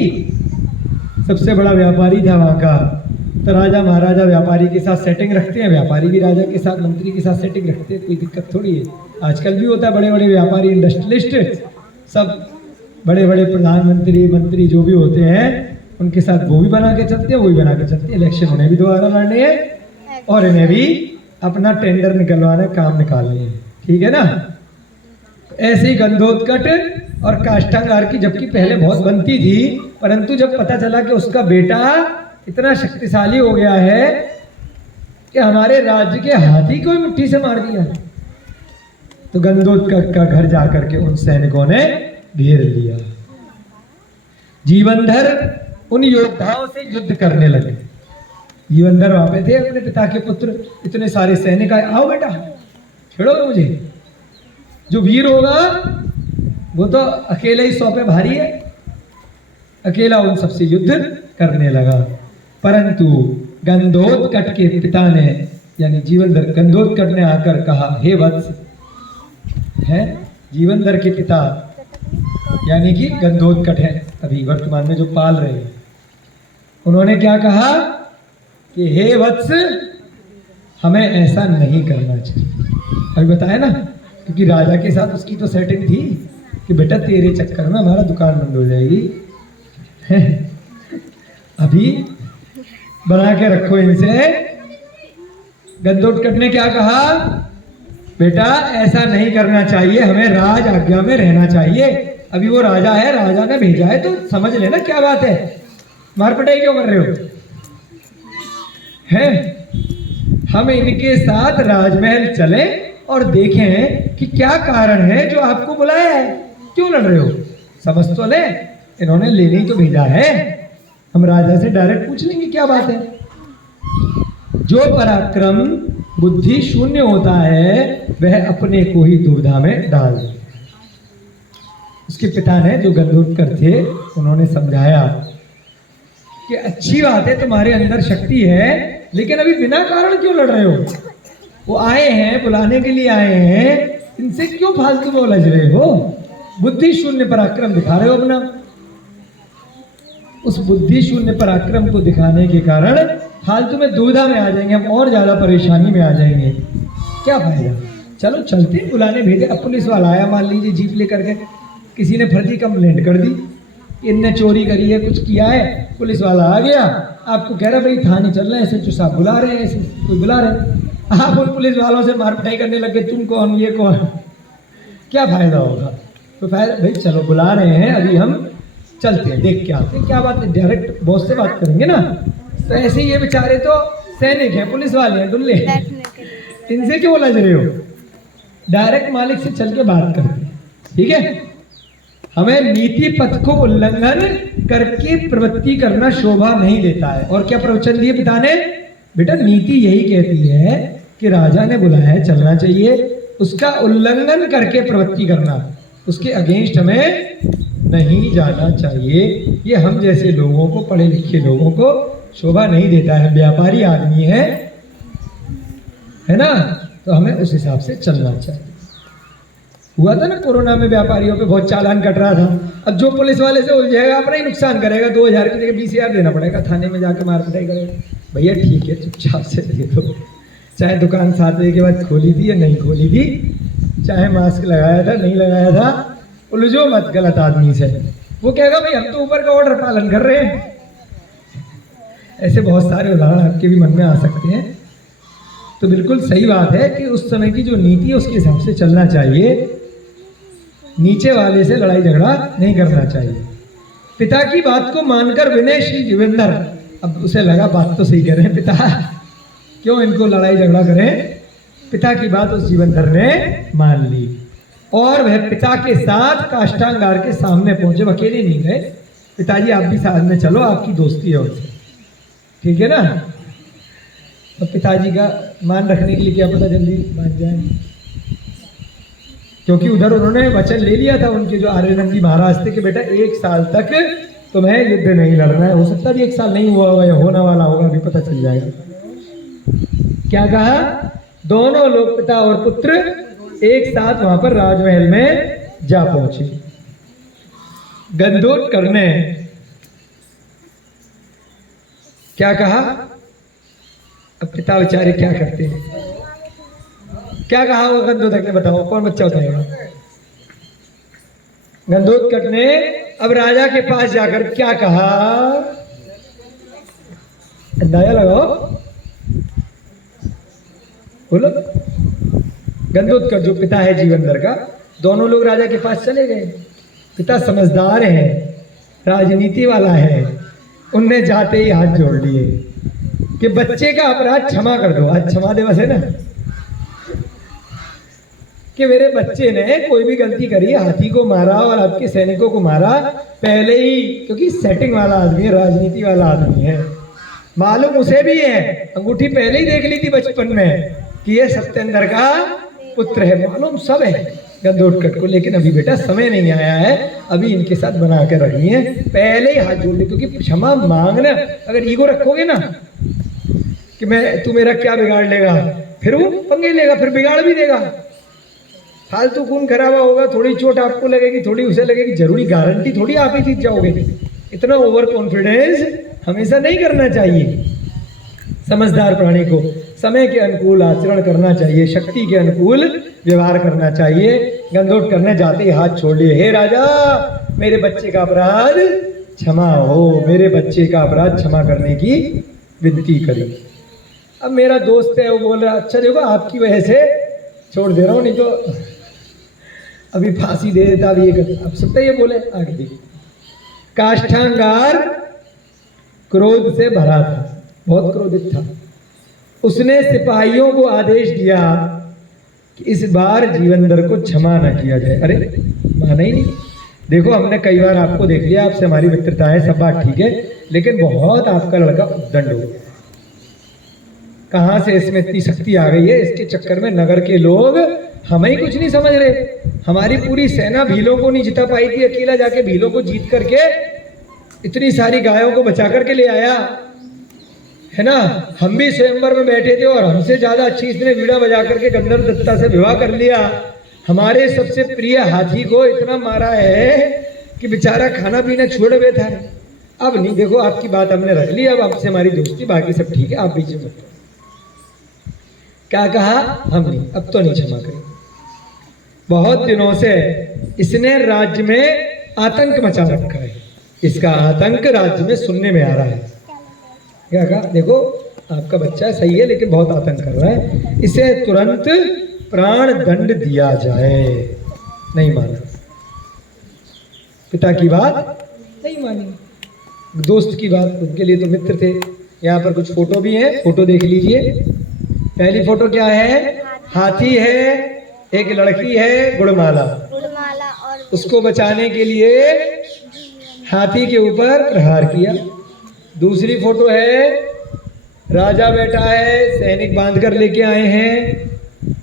सबसे बड़ा व्यापारी था वहाँ का। तो राजा महाराजा व्यापारी के साथ सेटिंग रखते हैं, व्यापारी भी राजा के साथ मंत्री के साथ सेटिंग रखते हैं, कोई दिक्कत थोड़ी है। आजकल भी होता है, बड़े बड़े व्यापारी इंडस्ट्रियलिस्ट सब बड़े बड़े प्रधानमंत्री मंत्री जो भी होते हैं उनके साथ वो भी बना के चलते हैं, वो भी बना के चलते हैं। इलेक्शन उन्हें भी दोबारा लड़ने हैं और इन्हें भी अपना टेंडर निकलवाना, काम निकालने हैं, ठीक है ना। ऐसे ही गंधोत्कच और काष्ठांगार की जबकि पहले बहुत बनती थी, परंतु जब पता चला कि उसका बेटा इतना शक्तिशाली हो गया है कि हमारे राज्य के हाथी को मुट्ठी से मार दिया, तो गंधोत्कच का घर जाकर के उन सैनिकों ने घेर लिया। जीवनधर उन योद्धाओं से युद्ध करने लगे। जीवनधर वहां पे थे, अपने पिता के पुत्र, इतने सारे सैनिक आए, आओ बेटा छेड़ोगे मुझे, जो वीर होगा वो तो अकेला ही 100 पे भारी है। अकेला उन सबसे युद्ध करने लगा, परंतु गंधोत्कच के पिता ने यानी जीवनधर, गंधोत्कच ने आकर कहा, हे वत्स, है जीवनधर के पिता यानी कि गंधोत्कच है अभी वर्तमान में जो पाल रहे हैं, उन्होंने क्या कहा कि हे वत्स, हमें ऐसा नहीं करना चाहिए। अभी बताया ना, क्योंकि राजा के साथ उसकी तो सेटिंग थी कि बेटा तेरे चक्कर में हमारा दुकान बंद हो जाएगी, अभी बना के रखो इनसे। गंधोत्कच ने क्या कहा, बेटा ऐसा नहीं करना चाहिए, हमें राज आज्ञा में रहना चाहिए। अभी वो राजा है, राजा ने भेजा है तो समझ लेना क्या बात है, मार पिटाई क्यों कर रहे हो? हैं, हम इनके साथ राजमहल चले और देखें कि क्या कारण है जो आपको बुलाया है, क्यों लड़ रहे हो, समझ तो ले, इन्होंने लेने ही तो भेजा है, हम राजा से डायरेक्ट पूछ लेंगे क्या बात है। जो पराक्रम बुद्धि शून्य होता है वह अपने को ही दुविधा में डाल देता है। उसके पिता ने, जो गंधोत्कच थे, उन्होंने समझाया कि अच्छी बात है तुम्हारे अंदर शक्ति है, लेकिन अभी बिना कारण क्यों लड़ रहे हो? वो आए हैं, बुलाने के लिए आए हैं, इनसे क्यों फालतू में उलझ रहे हो? बुद्धि शून्य पराक्रम दिखा रहे हो अपना। उस बुद्धि शून्य पराक्रम को दिखाने के कारण फालतू में दुविधा में आ जाएंगे, हम और ज्यादा परेशानी में आ जाएंगे, क्या फायदा। चलो चलते हैं, बुलाने भेजे। अब पुलिस वाला आया, मान लीजिए जीप लेकर के, किसी ने फर्जी कंप्लेंट कर दी, इनने चोरी करी है, कुछ किया है, पुलिस वाला आ गया, आपको कह रहा भाई थाने चल रहे हैं, ऐसे साहब बुला रहे हैं, ऐसे कोई बुला रहे हैं, आप उन पुलिस वालों से मार पिटाई करने लगे, तुम कौन, ये कौन, क्या फायदा होगा? तो फायदा भाई चलो बुला रहे हैं, अभी हम चलते हैं, देख के आते हैं क्या बात है, डायरेक्ट बॉस से बात करेंगे ना। तो ऐसे ये बेचारे तो सैनिक हैं, पुलिस वाले हैं, दुल्ले, इनसे क्यों लज रहे हो? डायरेक्ट मालिक से चल के बात करते हैं, ठीक है। हमें नीति पथ को उल्लंघन करके प्रवृत्ति करना शोभा नहीं देता है। और क्या प्रवचन दिए पिता ने? बेटा नीति यही कहती है कि राजा ने बुलाया है, चलना चाहिए, उसका उल्लंघन करके प्रवृत्ति करना, उसके अगेंस्ट हमें नहीं जाना चाहिए। ये हम जैसे लोगों को, पढ़े लिखे लोगों को शोभा नहीं देता है। व्यापारी आदमी है ना, तो हमें उस हिसाब से चलना चाहिए। हुआ था ना कोरोना में, व्यापारियों पे बहुत चालान कट रहा था। अब जो पुलिस वाले से उलझेगा अपना ही नुकसान करेगा, 2000 की जगह 20,000 देना पड़ेगा, थाने में जाके मार पिटाई करेगा। भैया ठीक है, चुपचाप से दे दो, चाहे दुकान 7 बजे के बाद खोली थी या नहीं खोली थी, चाहे मास्क लगाया था नहीं लगाया था, उलझो मत गलत आदमी से। वो कहेगा भाई हम तो ऊपर का ऑर्डर पालन कर रहे हैं। ऐसे बहुत सारे उदाहरण आपके भी मन में आ सकते हैं। तो बिल्कुल सही बात है कि उस समय की जो नीति है उसके हिसाब से चलना चाहिए, नीचे वाले से लड़ाई झगड़ा नहीं करना चाहिए। पिता की बात को मानकर विनय श्री जीवेंद्र, अब उसे लगा बात तो सही कह रहे हैं पिता, क्यों इनको लड़ाई झगड़ा करें। पिता की बात उस जीवेंद्र ने मान ली और वह पिता के साथ काष्ठांगार के सामने पहुंचे। अकेले नहीं गए, पिताजी आप भी साथ में चलो, आपकी दोस्ती है उनसे, ठीक है ना। अब पिताजी का मान रखने के लिए क्या पता जल्दी मान जाए, क्योंकि उधर उन्होंने वचन ले लिया था उनके जो आर्यनंदी महाराज थे कि बेटा 1 साल तक तुम्हें युद्ध नहीं लड़ना है। हो सकता है 1 साल नहीं हुआ होगा या होने वाला होगा, अभी पता चल जाएगा। क्या कहा? दोनों लोग पिता और पुत्र एक साथ वहां पर राजमहल में जा पहुंचे। गंधोत करने क्या कहा? अब पिता बेचारे क्या करते हैं, क्या कहा वो गंधोदक ने? बताओ कौन बच्चा बताएगा? गंधोदक ने अब राजा के पास जाकर क्या कहा, अंदाजा लगाओ, बोलो। गंधोदक जो पिता है जीवेंद्र का, दोनों लोग राजा के पास चले गए। पिता समझदार है, राजनीति वाला है, उनने जाते ही हाथ जोड़ लिए कि बच्चे का अपराध क्षमा कर दो। आज क्षमा दिवस है ना, कि मेरे बच्चे ने कोई भी गलती करी, हाथी को मारा और आपके सैनिकों को मारा पहले ही, क्योंकि सेटिंग वाला आदमी है, राजनीति वाला आदमी है, मालूम उसे भी है, अंगूठी पहले ही देख ली थी बचपन में कि ये सत्येंद्र का पुत्र है, मालूम सब है गंधोदक को। लेकिन अभी बेटा समय नहीं आया है, अभी इनके साथ बना के रखनी है, पहले ही हाथ जोड़ ली। क्योंकि क्षमा मांगना, अगर ईगो रखोगे ना कि मैं, तू मेरा क्या बिगाड़ लेगा, फिर वो पंगे लेगा, फिर बिगाड़ भी देगा, फालतू खून खराबा होगा, थोड़ी चोट आपको लगेगी, थोड़ी उसे लगेगी, जरूरी गारंटी थोड़ी आप ही जीत जाओगे। इतना ओवर कॉन्फिडेंस हमेशा नहीं करना चाहिए। समझदार प्राणी को समय के अनुकूल आचरण करना चाहिए, शक्ति के अनुकूल व्यवहार करना चाहिए। गंधोदक करने जाते ही हाथ छोड़ लिए, हे राजा मेरे बच्चे का अपराध क्षमा हो, मेरे बच्चे का अपराध क्षमा करने की विनती करी। अब मेरा दोस्त है वो बोल रहा, अच्छा देखो आपकी वजह से छोड़ दे रहा हूँ, नहीं तो अभी फांसी दे देता, अभी ये करता। अब सकता ये बोले, आगे देखिए। काष्ठांगार क्रोध से भरा था, बहुत क्रोधित था। उसने सिपाहियों को आदेश दिया कि इस बार जीवेंद्र को क्षमा न किया जाए। अरे माना ही नहीं। देखो हमने कई बार आपको देख लिया, आपसे हमारी मित्रता है, सब बात ठीक है, लेकिन बहुत आपका लड़का उद्दंड हो गया। कहाँ से इसमें इतनी शक्ति आ गई है, इसके चक्कर में नगर के लोग हमें ही कुछ नहीं समझ रहे। हमारी पूरी सेना भीलों को नहीं जिता पाई थी, अकेला जाके भीलों को जीत करके इतनी सारी गायों को बचा करके ले आया है ना। हम भी स्वयंवर में बैठे थे और हमसे ज्यादा अच्छी इसने वीणा बजा करके गंधर्व दत्ता से विवाह कर लिया। हमारे सबसे प्रिय हाथी को इतना मारा है कि बेचारा खाना पीना छोड़ बैठा है। अब नहीं, देखो आपकी बात हमने रख ली, अब आपसे हमारी दोस्ती, बाकी सब ठीक है, आप बीच में मत। क्या कहा? हम नहीं, अब तो नहीं क्षमा करेंगे। बहुत दिनों से इसने राज्य में आतंक मचा रखा है, इसका आतंक राज्य में सुनने में आ रहा है। क्या कहा? देखो आपका बच्चा सही है लेकिन बहुत आतंक कर रहा है, इसे तुरंत प्राण दंड दिया जाए। नहीं माना, पिता की बात नहीं मानी, दोस्त की बात, उनके लिए तो मित्र थे। यहाँ पर कुछ फोटो भी हैं, फोटो देख लीजिए। पहली फोटो क्या है? हाथी है, एक लड़की है गुड़माला, गुड़माला और उसको बचाने के लिए हाथी के ऊपर प्रहार किया। दूसरी फोटो है, राजा बैठा है, सैनिक बांधकर लेके आए हैं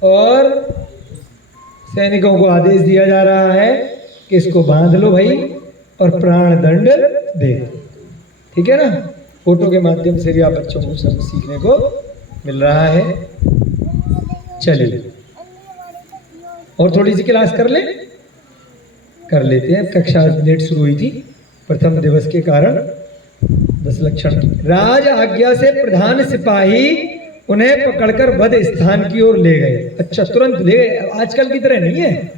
और सैनिकों को आदेश दिया जा रहा है कि इसको बांध लो भाई और प्राण दंड दे। ठीक है ना? फोटो के माध्यम से भी आप बच्चों को सब सीखने को मिल रहा है। चलिए और थोड़ी सी क्लास कर लेते हैं। कक्षा लेट शुरू हुई थी प्रथम दिवस के कारण। 10 लक्षण। राज आज्ञा से प्रधान सिपाही उन्हें पकड़कर वध स्थान की ओर ले गए। अच्छा, तुरंत ले गए। आजकल की तरह नहीं है,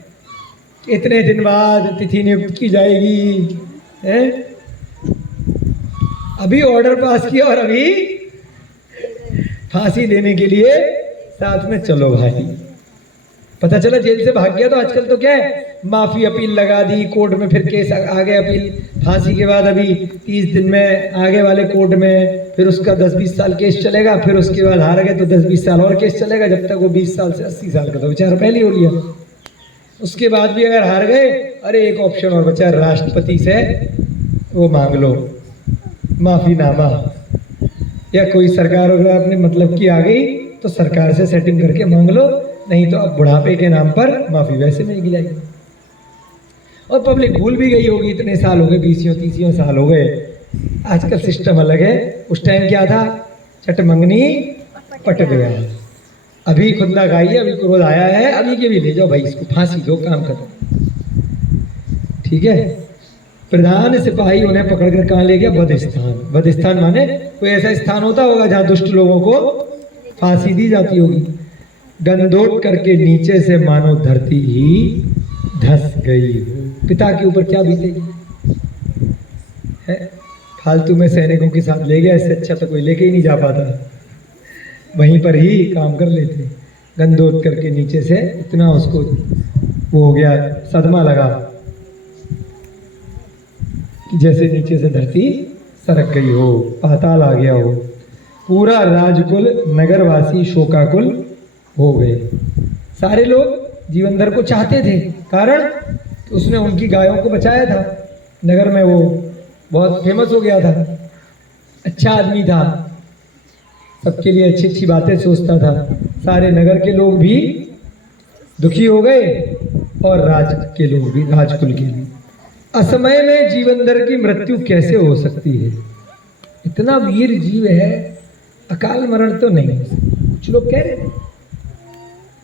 इतने दिन बाद तिथि नियुक्त की जाएगी है? अभी ऑर्डर पास किया और अभी फांसी देने के लिए साथ में चलो भाई। पता चला जेल से भाग गया तो आजकल तो क्या है, माफी अपील लगा दी, कोर्ट में फिर केस आ गया, अपील फांसी के बाद अभी 30 दिन में आगे वाले कोर्ट में, फिर उसका 10-20 साल केस चलेगा, फिर उसके बाद हार गए तो 10-20 साल और केस चलेगा, जब तक वो 20 साल से 80 साल का तो बेचारा पहले हो लिया। उसके बाद भी अगर हार गए, अरे एक ऑप्शन और बचा, राष्ट्रपति से वो मांग लो माफीनामा, या कोई सरकार अगर अपने मतलब की आ गई तो सरकार से सेटिंग करके मांग लो, नहीं तो अब बुढ़ापे के नाम पर माफी वैसे मिल जाएगी। और पब्लिक भूल भी गई होगी, इतने साल हो गए, 20-30 साल हो गए। आजकल सिस्टम अलग है, उस टाइम क्या था, चट मंगनी पट गया। अभी खुद लगाइए, अभी क्रोध आया है, अभी के भी ले जाओ भाई, इसको फांसी दो, काम खत्म। ठीक है? प्रधान सिपाही उन्हें पकड़कर कहाँ ले गया? वध स्थान। वध स्थान माने कोई ऐसा स्थान होता होगा जहाँ दुष्ट लोगों को फांसी दी जाती होगी। गंदोट करके नीचे से मानो धरती ही धस गई। पिता के ऊपर क्या बीतेगी है? फालतू में सैनिकों के साथ ले गया, इससे अच्छा तो कोई लेके ही नहीं जा पाता, वहीं पर ही काम कर लेते। गंदोट करके नीचे से इतना उसको वो हो गया, सदमा लगा कि जैसे नीचे से धरती सरक गई हो, पाताल आ गया हो। पूरा राजकुल नगरवासी शोकाकुल हो गए। सारे लोग जीवनधर को चाहते थे, कारण उसने उनकी गायों को बचाया था। नगर में वो बहुत फेमस हो गया था, अच्छा आदमी था, सबके लिए अच्छी अच्छी बातें सोचता था। सारे नगर के लोग भी दुखी हो गए और राज के लोग भी, राजकुल के लिए। असमय में जीवनधर की मृत्यु कैसे हो सकती है? इतना वीर जीव है, अकाल मरण तो नहीं। कुछ लोग कह रहे थे,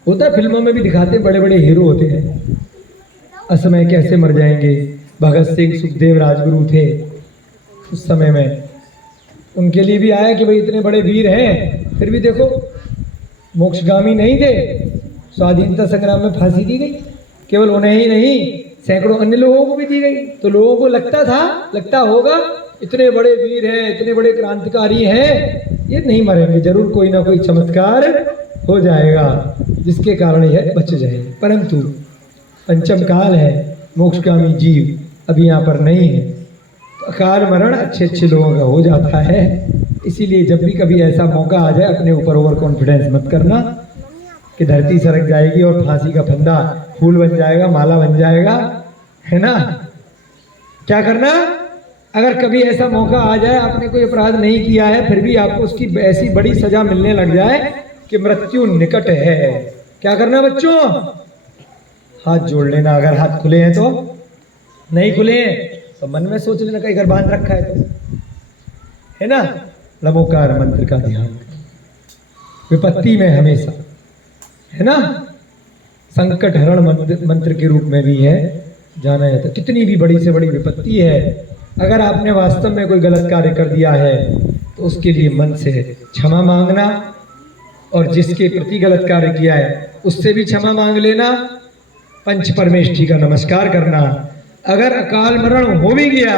होता है फिल्मों में भी दिखाते, बड़े बड़े हीरो होते हैं, असमय कैसे मर जाएंगे। भगत सिंह, सुखदेव राजगुरु थे उस समय में, उनके लिए भी आया कि भाई इतने बड़े वीर हैं, फिर भी देखो मोक्षगामी नहीं थे। स्वाधीनता संग्राम में फांसी दी गई, केवल उन्हें ही नहीं सैकड़ों अन्य लोगों को भी दी गई। तो लोगों को लगता होगा इतने बड़े वीर हैं, इतने बड़े क्रांतिकारी हैं, ये नहीं मरेंगे, जरूर कोई ना कोई चमत्कार हो जाएगा जिसके कारण यह बच जाए। परंतु पंचम काल है, मोक्षगामी जीव अभी यहाँ पर नहीं है, तो अकाल मरण अच्छे लोगों का हो जाता है। इसीलिए जब भी कभी ऐसा मौका आ जाए, अपने ऊपर ओवर कॉन्फिडेंस मत करना कि धरती सरक जाएगी और फांसी का फंदा फूल बन जाएगा, माला बन जाएगा, है ना? क्या करना, अगर कभी ऐसा मौका आ जाए, आपने कोई अपराध नहीं किया है, फिर भी आपको उसकी ऐसी बड़ी सजा मिलने लग जाए कि मृत्यु निकट है, क्या करना बच्चों? हाथ जोड़ लेना। अगर हाथ खुले हैं तो, नहीं खुले हैं तो मन में सोच लेना कहीं घर बांध रखा है तो, है ना? नमोकार मंत्र का ध्यान, विपत्ति में हमेशा, है ना? संकट हरण मंत्र के रूप में भी है जाना जाता। कितनी भी बड़ी से बड़ी विपत्ति है, अगर आपने वास्तव में कोई गलत कार्य कर दिया है तो उसके लिए मन से क्षमा मांगना, और जिसके प्रति गलत कार्य किया है उससे भी क्षमा मांग लेना, पंच परमेष्ठी का नमस्कार करना। अगर अकाल मरण हो भी गया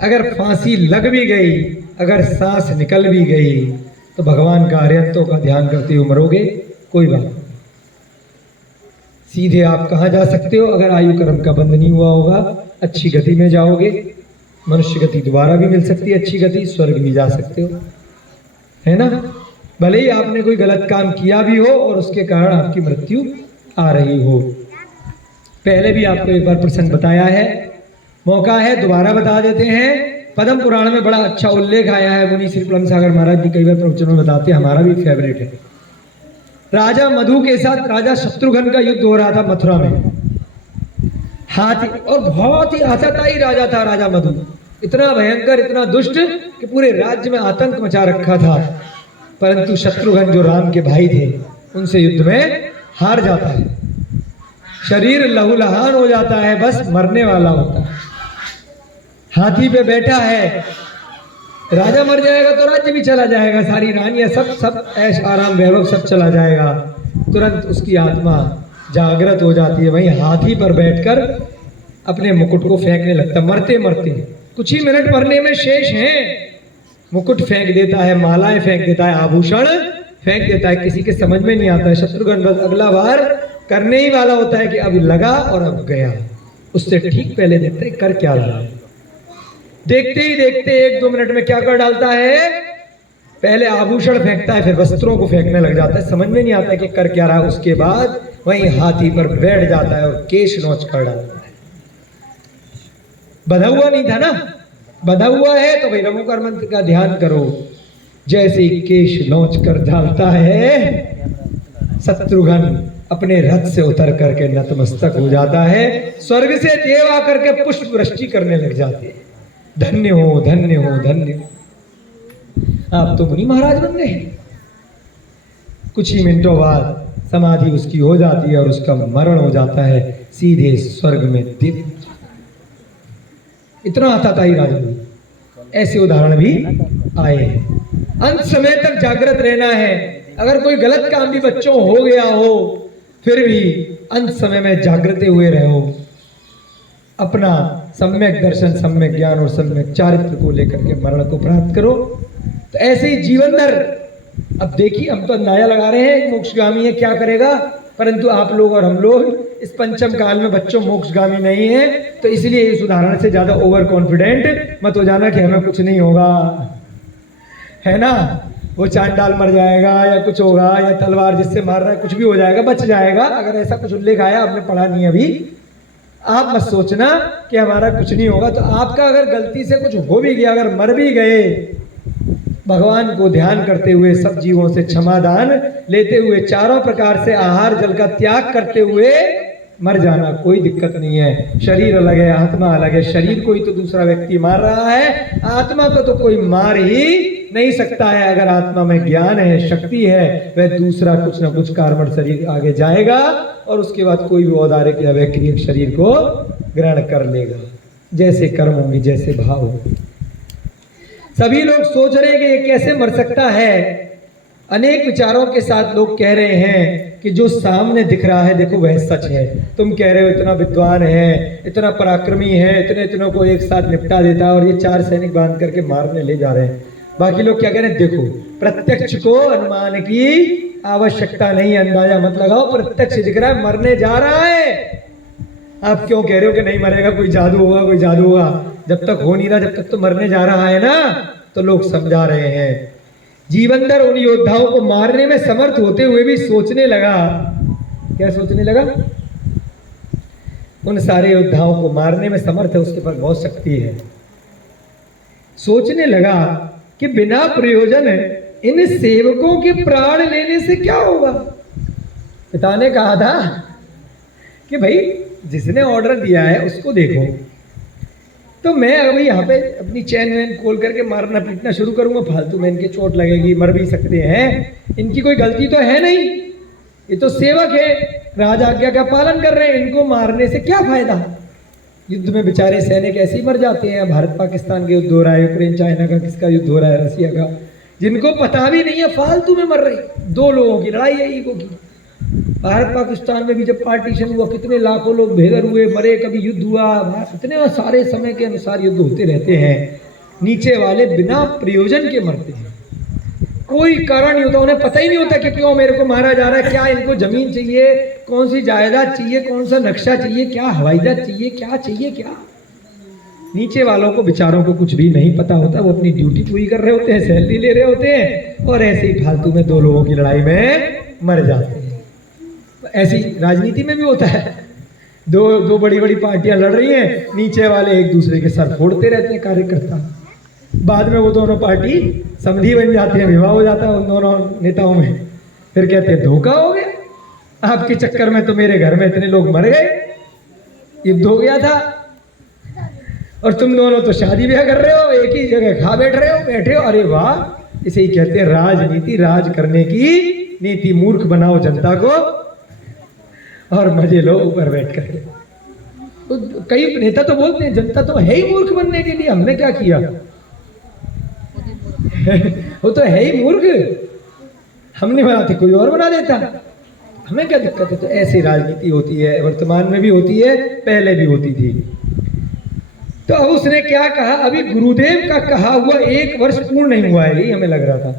अगर फांसी लग भी गई, अगर सांस निकल भी गई, तो भगवान का आर्यंतों का ध्यान करते हुए मरोगे, कोई बात नहीं। सीधे आप कहाँ जा सकते हो? अगर आयु कर्म का बंध नहीं हुआ होगा, अच्छी गति में जाओगे। मनुष्य गति दोबारा भी मिल सकती है, अच्छी गति, स्वर्ग भी जा सकते हो, है ना। भले ही आपने कोई गलत काम किया भी हो और उसके कारण आपकी मृत्यु आ रही हो। पहले भी आपको एक बार प्रसंग बताया है, मौका है दोबारा बता देते हैं। पद्म पुराण में बड़ा अच्छा उल्लेख आया है, मुनि श्री पलम सागर महाराज भी कई बार प्रवचनों में बताते हैं, हमारा भी फेवरेट है। राजा मधु के साथ राजा शत्रुघ्न का युद्ध हो रहा था मथुरा में। हाथी, और बहुत ही आतताई राजा था राजा मधु, इतना भयंकर, इतना दुष्ट कि पूरे राज्य में आतंक मचा रखा था। परंतु शत्रुघ्न जो राम के भाई थे, उनसे युद्ध में हार जाता है, शरीर लहूलुहान हो जाता है, बस मरने वाला होता है। हाथी पे बैठा है, राजा मर जाएगा तो राज्य भी चला जाएगा, सारी रानियां सब ऐश आराम वैभव सब चला जाएगा। तुरंत उसकी आत्मा जागृत हो जाती है, वहीं हाथी पर बैठकर अपने मुकुट को फेंकने लगता। मरते मरते कुछ ही मिनट मरने में शेष हैं, मुकुट फेंक देता है, मालाएं फेंक देता है, आभूषण फेंक देता है, किसी के समझ में नहीं आता है। शत्रुघ्न बस अगला बार करने ही वाला होता है कि अब लगा और अब गया, उससे ठीक पहले देखते हैं कर क्या रहा है। देखते ही देखते 1-2 मिनट में क्या कर डालता है, पहले आभूषण फेंकता है, फिर वस्त्रों को फेंकने लग जाता है, समझ में नहीं आता है कि कर क्या रहा है। उसके बाद वहीं हाथी पर बैठ जाता है और केश नोच कर डालता है। बंधा हुआ नहीं था ना, बंधा हुआ है तो भाई रमोकार मंत्र का ध्यान करो। जैसे ही केश नोच कर डालता है, शत्रुघ्न अपने रथ से उतर करके नतमस्तक हो जाता है। स्वर्ग से देव आकर के पुष्प वृष्टि करने लग जाते हैं। धन्य हो, धन्य हो, धन्य हो, आप तो मुनि महाराज बन गए। कुछ ही मिनटों बाद समाधि उसकी हो जाती है और उसका मरण हो जाता है, सीधे स्वर्ग में दिव्य। इतना आता था ही राजा। ऐसे उदाहरण भी आए हैं। अंत समय तक जागृत रहना है। अगर कोई गलत काम भी बच्चों हो गया हो, फिर भी अंत समय में जागृत हुए रहो। अपना सम्यक दर्शन, सम्यक ज्ञान और सम्यक चारित्र को लेकर के मरण को प्राप्त करो। तो ऐसे ही जीवन भर, अब देखिए हम तो अंदाजा लगा रहे हैं मोक्षगामी है क्या करेगा, परंतु आप लोग और हम लोग इस पंचम काल में बच्चों मोक्षगामी नहीं है, तो इसलिए इस उदाहरण से ज्यादा ओवर कॉन्फिडेंट मत हो जाना कि हमें कुछ नहीं होगा, है ना। वो चांडाल मर जाएगा या कुछ होगा, या तलवार जिससे मार रहा है कुछ भी हो जाएगा, बच जाएगा। अगर ऐसा कुछ उल्लेख आया, आपने पढ़ा नहीं अभी, आप मत सोचना कि हमारा कुछ नहीं होगा। तो आपका अगर गलती से कुछ हो भी गया, अगर मर भी गए, भगवान को ध्यान करते हुए, सब जीवों से क्षमादान लेते हुए, चारों प्रकार से आहार जल का त्याग करते हुए मर जाना, कोई दिक्कत नहीं है। शरीर अलग है, आत्मा अलग है। शरीर को ही तो दूसरा व्यक्ति मार रहा है, आत्मा को तो कोई मार ही नहीं सकता है। अगर आत्मा में ज्ञान है, शक्ति है, वह दूसरा कुछ ना कुछ कर्मठ शरीर आगे जाएगा और उसके बाद कोई भी औदारिक या वैक्रियक शरीर को ग्रहण कर लेगा, जैसे कर्म होंगे, जैसे भाव होंगे। सभी लोग सोच रहे हैं कि ये कैसे मर सकता है। अनेक विचारों के साथ लोग कह रहे हैं कि जो सामने दिख रहा है देखो वह सच है। तुम कह रहे हो इतना विद्वान है, इतना पराक्रमी है, इतने इतनों को एक साथ निपटा देता है, और ये 4 सैनिक बांध करके मारने ले जा रहे हैं। बाकी लोग क्या कह रहे हैं, देखो प्रत्यक्ष को अनुमान की आवश्यकता नहीं, अंदाजा मत लगाओ, प्रत्यक्ष दिख रहा है, मरने जा रहा है। आप क्यों कह रहे हो कि नहीं मरेगा, कोई जादू होगा, कोई जादू होगा। जब तक हो नहीं रहा, जब तक तो मरने जा रहा है ना। तो लोग समझा रहे हैं। जीवन भर उन योद्धाओं को मारने में समर्थ होते हुए भी सोचने लगा, क्या सोचने लगा, उन सारे योद्धाओं को मारने में समर्थ है, उसके पास बहुत शक्ति है। सोचने लगा कि बिना प्रयोजन इन सेवकों के प्राण लेने से क्या होगा। पिता ने कहा था कि भाई जिसने ऑर्डर दिया है उसको देखो, तो मैं अभी यहाँ पे अपनी चैन वैन खोल करके मारना पीटना शुरू करूंगा, फालतू में इनके चोट लगेगी, मर भी सकते हैं। इनकी कोई गलती तो है नहीं, ये तो सेवक है, राजा आज्ञा का पालन कर रहे हैं, इनको मारने से क्या फायदा। युद्ध में बेचारे सैनिक ऐसे ही मर जाते हैं। भारत पाकिस्तान का युद्ध हो रहा है, यूक्रेन चाइना का किसका युद्ध हो रहा है, रसिया का, जिनको पता भी नहीं है, फालतू में मर रहे। 2 लोगों की लड़ाई है ईगो की, भारत पाकिस्तान में भी जब पार्टीशन हुआ कितने लाखों लोग बेघर हुए, मरे, कभी युद्ध हुआ, इतने सारे समय के अनुसार युद्ध होते रहते हैं। नीचे वाले बिना प्रयोजन के मरते हैं, कोई कारण नहीं होता, उन्हें पता ही नहीं होता कि क्यों मेरे को मारा जा रहा है, क्या इनको जमीन चाहिए, कौन सी जायदाद चाहिए, कौन सा नक्शा चाहिए, क्या हवाई जहाज चाहिए, क्या चाहिए क्या। नीचे वालों को बेचारों को कुछ भी नहीं पता होता, वो अपनी ड्यूटी पूरी कर रहे होते हैं, सैलरी ले रहे होते हैं और ऐसे ही फालतू में दो लोगों की लड़ाई में मर जाते हैं। ऐसी राजनीति में भी होता है, दो बड़ी बड़ी पार्टियां लड़ रही हैं, नीचे वाले एक दूसरे के सर फोड़ते रहते हैं कार्यकर्ता, बाद में वो दोनों पार्टी समधी बन जाते हैं, विवाह हो जाता है उन दोनों नेताओं में, फिर कहते हैं धोखा हो गया, आपके चक्कर में तो मेरे घर में इतने लोग मर गए, युद्ध हो गया था और तुम दोनों तो शादी ब्याह कर रहे हो, एक ही जगह खा बैठे हो। अरे वाह, इसे ही कहते हैं राजनीति, राज करने की नीति। मूर्ख बनाओ जनता को और मजे लो ऊपर बैठ कर। तो कई नेता तो बोलते हैं जनता तो है ही मूर्ख बनने के लिए, हमने क्या किया वो तो है ही मूर्ख, हम नहीं बनाते कोई और बना देता, हमें क्या दिक्कत है। तो ऐसी राजनीति होती है, वर्तमान में भी होती है, पहले भी होती थी। तो अब उसने क्या कहा, अभी गुरुदेव का कहा हुआ 1 वर्ष पूर्ण नहीं हुआ है, यही हमें लग रहा था।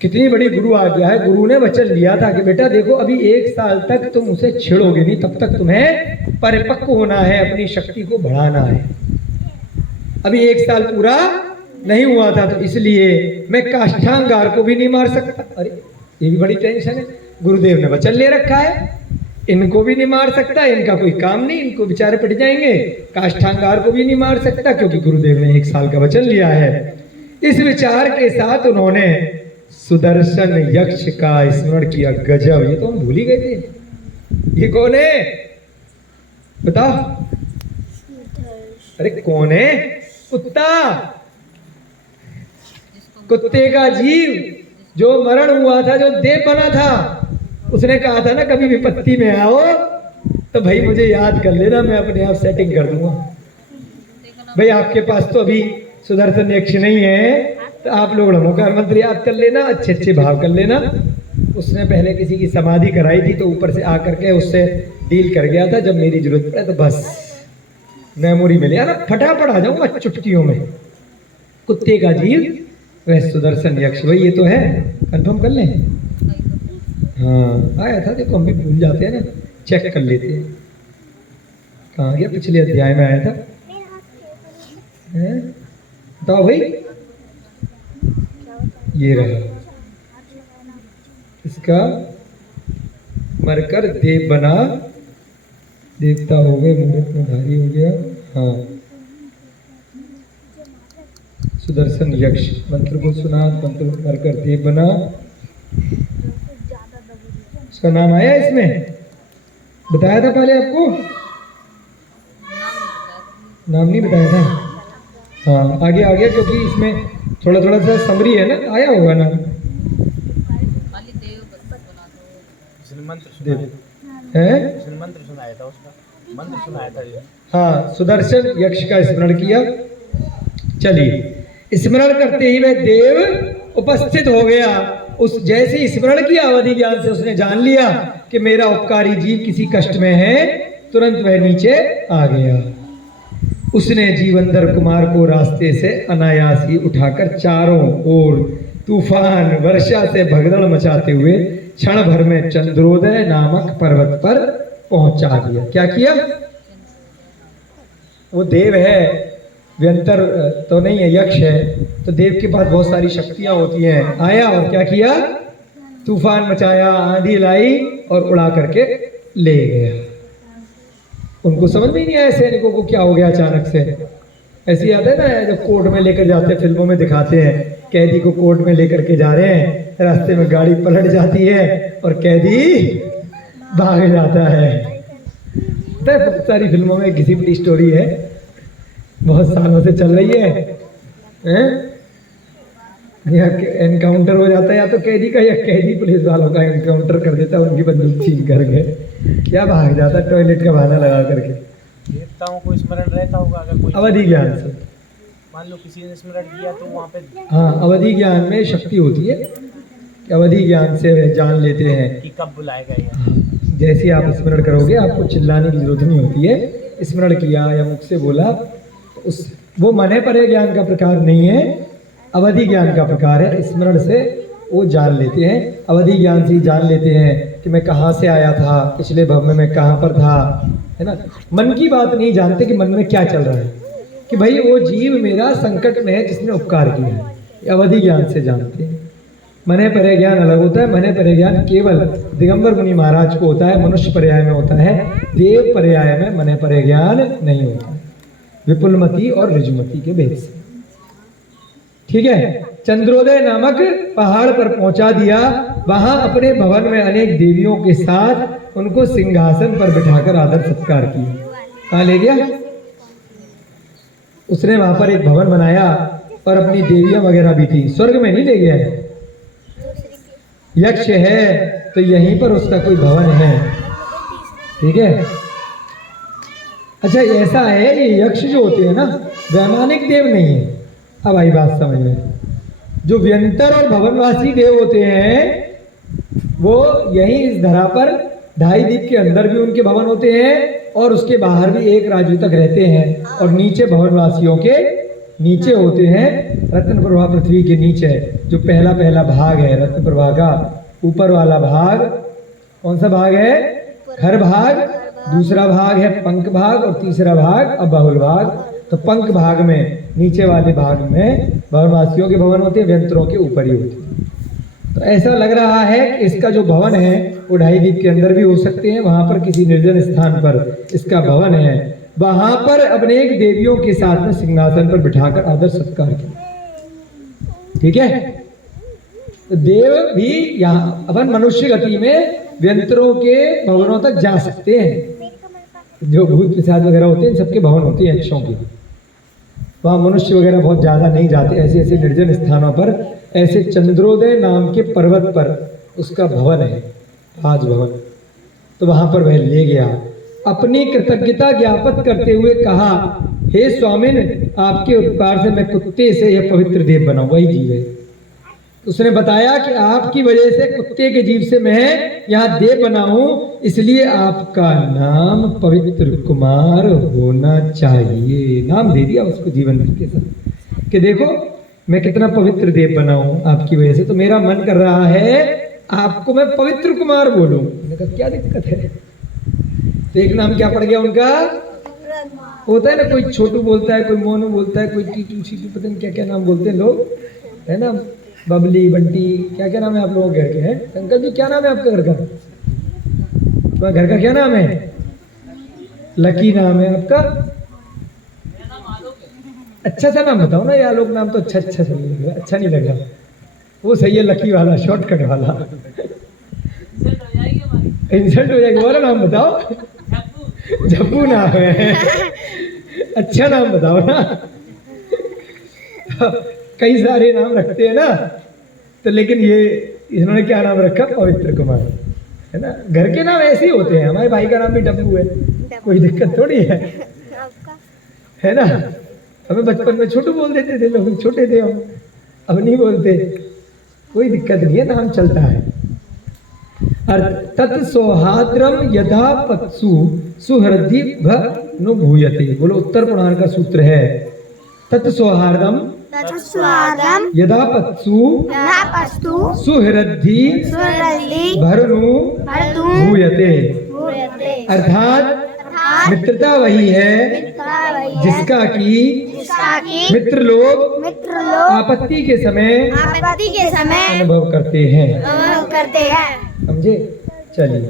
कितनी बड़ी गुरु आ गया है। गुरु ने वचन लिया था कि बेटा देखो अभी 1 साल तक तुम उसे छेड़ोगे नहीं, तब तक तुम्हें परिपक्व होना है, अपनी शक्ति को बढ़ाना है। अभी 1 साल पूरा नहीं हुआ था, तो इसलिए मैं काष्ठांगार को भी नहीं मार सकता। अरे ये भी बड़ी टेंशन है, गुरुदेव ने वचन ले रखा है, इनको भी नहीं मार सकता, इनका कोई काम नहीं, इनको बेचारे पिट जाएंगे। काष्ठांगार को भी नहीं मार सकता क्योंकि गुरुदेव ने 1 साल का वचन लिया है। इस विचार के साथ उन्होंने सुदर्शन यक्ष का स्मरण किया। गजब, ये तो हम भूल ही गए थे। ये कौन है बताओ? अरे कौन है? कुत्ता, कुत्ते का जीव जो मरण हुआ था, जो देव बना था। उसने कहा था ना कभी विपत्ति में आओ तो भाई मुझे याद कर लेना, मैं अपने आप सेटिंग कर दूंगा। भाई आपके पास तो अभी सुदर्शन यक्ष नहीं है, तो आप लोग नमोकार मंत्र याद कर लेना, अच्छे अच्छे भाव कर लेना। उसने पहले किसी की समाधि कराई थी तो ऊपर से आकर के उससे डील कर गया था, जब मेरी जरूरत पड़े तो बस मेमोरी में ले आना, फटाफट आ जाऊंगा चुटकियों में। कुत्ते का जीव वह सुदर्शन यक्ष, भाई ये तो है, कंफर्म कर लें। हाँ आया था, देखो हम भी भूल जाते हैं ना, चेक कर लेते हैं कहाँ गया, पिछले अध्याय में आया था। बताओ भाई, ये रहा इसका मरकर देव बना, देवता हो गए, मुहूर्त में धारी हो गया। हाँ सुदर्शन यक्ष, मंत्र को सुना, मंत्र मरकर देव बना, उसका नाम आया इसमें, बताया था पहले आपको? नाम नहीं बताया था। हाँ आगे आ गया, क्योंकि इसमें थोड़ा थोड़ा सा समरी है ना, आया होगा नाम। मंत्र देव है, मंत्र सुनाया था, उसका मंत्र सुनाया था ये। हाँ सुदर्शन यक्ष का स्मरण किया। चलिए, स्मरण करते ही वह देव उपस्थित हो गया। उस जैसे ही स्मरण किया, अवधि ज्ञान से उसने जान लिया कि मेरा उपकारी जीव किसी कष्ट में है, तुरंत वह नीचे आ गया। उसने जीवंदर कुमार को रास्ते से अनायास ही उठाकर चारों ओर तूफान वर्षा से भगदड़ मचाते हुए क्षण भर में चंद्रोदय नामक पर्वत पर पहुंचा दिया। क्या किया? वो देव है, व्यंतर तो नहीं है, यक्ष है, तो देव के पास बहुत सारी शक्तियां होती हैं। आया और क्या किया? तूफान मचाया, आंधी लाई और उड़ा करके ले गया। उनको समझ में नहीं आया सैनिकों को क्या हो गया अचानक से। ऐसे ही आता है ना, जब कोर्ट में लेकर जाते हैं, फिल्मों में दिखाते हैं, कैदी को कोर्ट में लेकर के जा रहे हैं, रास्ते में गाड़ी पलट जाती है और कैदी भाग जाता है। तो बहुत सारी फिल्मों में किसी बड़ी स्टोरी है, बहुत सालों से चल रही है, या एनकाउंटर हो जाता है, या तो कैदी का या कैदी पुलिस वालों का एनकाउंटर कर देता है, उनकी बंदूक छीन करके, या भाग जाता है टॉयलेट का बहाना लगा करके। देवताओं को स्मरण रहता होगा अगर कोई अवधि ज्ञान से, मान लो किसी ने स्मरण किया तो वहाँ पे। हाँ अवधि ज्ञान में शक्ति होती है अवधि ज्ञान से वे जान लेते हैं। कि कब बुलाएगा ये। जैसे आप स्मरण करोगे आपको चिल्लाने की जरूरत नहीं होती है। स्मरण किया या मुख से बोला तो उस वो मने परे ज्ञान का प्रकार नहीं है, अवधि ज्ञान का प्रकार है। स्मरण से वो जान लेते हैं, अवधि ज्ञान से ही जान लेते हैं कि मैं कहाँ से आया था, पिछले भव में मैं कहाँ पर था, है ना। मन की बात नहीं जानते कि मन में क्या चल रहा है, कि भाई वो जीव मेरा संकट में है जिसने उपकार किया है, ये अवधि ज्ञान से जानते हैं। मने परे ज्ञान अलग होता है। मने परे ज्ञान केवल दिगंबर मुनि महाराज को होता है, मनुष्य पर्याय में होता है, देव पर्याय में मने परे ज्ञान नहीं होता है, विपुलमति और ऋजुमति के भेद से। ठीक है। चंद्रोदय नामक पहाड़ पर पहुंचा दिया, वहां अपने भवन में अनेक देवियों के साथ उनको सिंहासन पर बिठाकर आदर सत्कार किया। कहाँ ले गया? उसने वहां पर एक भवन बनाया और अपनी देवियां वगैरह भी थी, स्वर्ग में नहीं ले गया है। यक्ष है तो यहीं पर उसका कोई भवन है। ठीक है। अच्छा ऐसा है, ये यक्ष जो होते हैं ना वैमानिक देव नहीं है। अब आई बात समझ में। जो व्यंतर और भवनवासी देव होते हैं वो यहीं इस धरा पर 2.5 दीप के अंदर भी उनके भवन होते हैं और उसके बाहर भी 1 राजू तक रहते हैं, और नीचे भवनवासियों के नीचे होते हैं रत्न प्रभा पृथ्वी के नीचे। जो पहला भाग है रत्न प्रभा का, ऊपर वाला भाग कौन सा भाग है? हर भाग। दूसरा भाग है पंख भाग और तीसरा भाग अबाहुल भाग। तो पंख भाग में नीचे वाले भाग में भवनवासियों के भवन होते हैं, व्यंतरों के ऊपर ही होते हैं। तो ऐसा लग रहा है कि इसका जो भवन है वो 2.5 दीप के अंदर भी हो सकते हैं, वहां पर किसी निर्जन स्थान पर इसका भवन है। वहां पर अपने एक देवियों के साथ में सिंहासन पर बिठाकर आदर सत्कार किया। ठीक है। तो देव भी यहाँ अपन मनुष्य गति में व्यंतरों के भवनों तक जा सकते हैं। जो भूत पिशाच वगैरह होते हैं सबके भवन होते हैं यक्षों के। वहाँ मनुष्य वगैरह बहुत ज़्यादा नहीं जाते, ऐसे ऐसे निर्जन स्थानों पर। ऐसे चंद्रोदय नाम के पर्वत पर उसका भवन है, राज भवन। तो वहाँ पर वह ले गया, अपनी कृतज्ञता ज्ञापित करते हुए कहा, हे स्वामिन, आपके उपकार से मैं कुत्ते से यह पवित्र देव बना। वही जीव है। उसने बताया कि आपकी वजह से कुत्ते के जीव से मैं यहाँ देव बना हूँ, इसलिए आपका नाम पवित्र कुमार होना चाहिए। नाम दे दिया उसको जीवन के साथ कि देखो मैं कितना पवित्र देव बना हूँ आपकी वजह से, तो मेरा मन कर रहा है आपको मैं पवित्र कुमार बोलूं। मैंने कहा क्या दिक्कत है? तो एक नाम क्या पड़ गया उनका? होता है ना, कोई छोटू बोलता है, कोई मोनू बोलता है, कोई टीटू शीटू, पता नहीं क्या क्या नाम बोलते हैं लोग, है ना। बबली, बंटी, क्या क्या नाम है आप लोगों के घर के? हैं अंकल जी, क्या नाम है आपका घर का? तुम्हारे घर का क्या नाम है? लकी नाम है आपका? अच्छा सा नाम बताओ ना यार। लोग नाम तो अच्छा नहीं लग रहा। वो सही है, लकी वाला, शॉर्टकट वाला। इंसल्ट हो जाएगा। वाला नाम बताओ। जब्बू नाम है। अच्छा नाम बताओ ना। कई सारे नाम रखते हैं ना, तो लेकिन ये इन्होंने क्या नाम रखा? पवित्र कुमार, है ना। घर के नाम ऐसे ही होते हैं। हमारे भाई का नाम भी डब्बू है, कोई दिक्कत थोड़ी है ना। हमें बचपन में छोटू बोल देते थे लोग, छोटे थे हम, अब नहीं बोलते, कोई दिक्कत नहीं है, नाम चलता है। तत् सौहार्द्रम यदा पत्सु सुहृदि भूयते। बोलो, उत्तर पुराण का सूत्र है, तत् सौहार्दम यदा पत्सु सुहृदि भरनु भूयते। अर्थात मित्रता वही है जिसका कि मित्र लोग आपत्ति के समय अनुभव करते हैं। समझे? चलिए,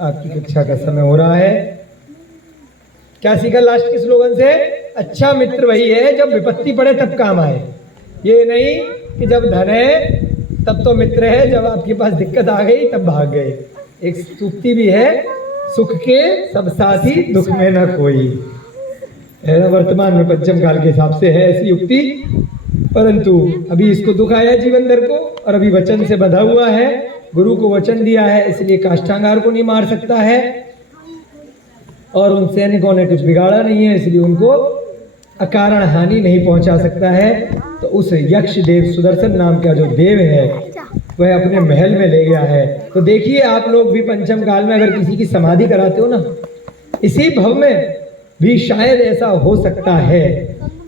आपकी कक्षा का समय हो रहा है। क्या सीखा लास्ट के स्लोगन से? अच्छा मित्र वही है जब विपत्ति पड़े तब काम आए। ये नहीं कि जब धन है तब तो मित्र है, जब आपके पास दिक्कत आ गई तब भाग गए। एक सूक्ति भी है, सुख के सब साथी दुख में न कोई, है ना। वर्तमान में पंचम काल के हिसाब से है ऐसी युक्ति, परंतु अभी इसको दुख आया जीवन भर को और अभी वचन से बंधा हुआ है। गुरु को वचन दिया है, इसलिए काष्ठांगार को नहीं मार सकता है, और उन सैनिकों ने कुछ बिगाड़ा नहीं है, इसलिए उनको अकारण हानि नहीं पहुंचा सकता है। तो उस यक्ष देव सुदर्शन नाम का जो देव है वह अपने महल में ले गया है। तो देखिए आप लोग भी पंचम काल में अगर किसी की समाधि कराते हो ना, इसी भव में भी शायद ऐसा हो सकता है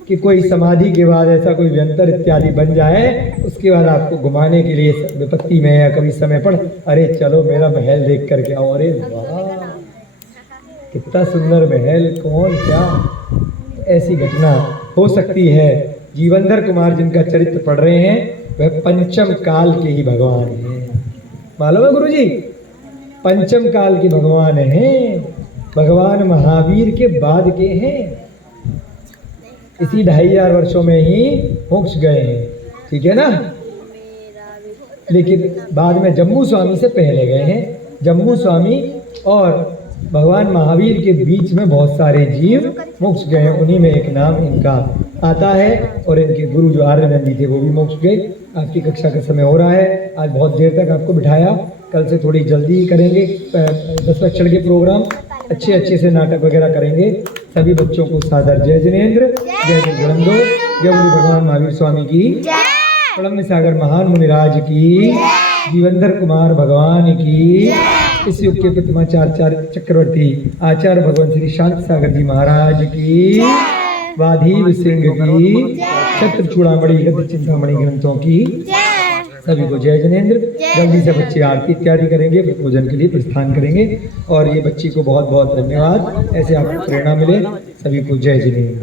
कि कोई समाधि के बाद ऐसा कोई व्यंतर इत्यादि बन जाए, उसके बाद आपको घुमाने के लिए विपत्ति में या कभी समय पर अरे चलो मेरा महल देख करके आओ। अरे वाह कितना सुंदर महल, कौन क्या, ऐसी घटना हो सकती है। जीवनधर कुमार जिनका चरित्र पढ़ रहे हैं वह पंचम काल के ही भगवान हैं। मालूम है गुरुजी, पंचम काल के भगवान हैं, भगवान महावीर के बाद के हैं। इसी 2500 वर्षों में ही मोक्ष गए हैं, ठीक है ना। लेकिन बाद में जम्मू स्वामी से पहले गए हैं। जम्मू स्वामी और भगवान महावीर के बीच में बहुत सारे जीव मोक्ष गए हैं, उन्हीं में एक नाम इनका आता है। और इनके गुरु जो आर्यनंदी थे वो भी मोक्ष गए। आपकी कक्षा का समय हो रहा है, आज बहुत देर तक आपको बिठाया, कल से थोड़ी जल्दी करेंगे 10 लक्षण के प्रोग्राम, अच्छे से नाटक वगैरह करेंगे। सभी बच्चों को सादर जय जिनेन्द्र, जय जगदम्बो, जय गुरु भगवान महावीर स्वामी की, प्रणम सागर महान मुनिराज की, जीवनधर कुमार भगवान की, इस युग के प्रतिमाचार्य चक्रवर्ती आचार्य भगवान श्री शांत सागर जी महाराज की, वाधीव सिंह की, छत्र चूड़ामणि गद्य चिंतामणि ग्रंथों की, सभी को जय जिनेन्द्र। जल्दी से बच्चे आरती इत्यादि करेंगे, फिर भोजन के लिए प्रस्थान करेंगे। और ये बच्ची को बहुत बहुत धन्यवाद, ऐसे आपको प्रेरणा मिले। सभी को जय जिनेन्द्र।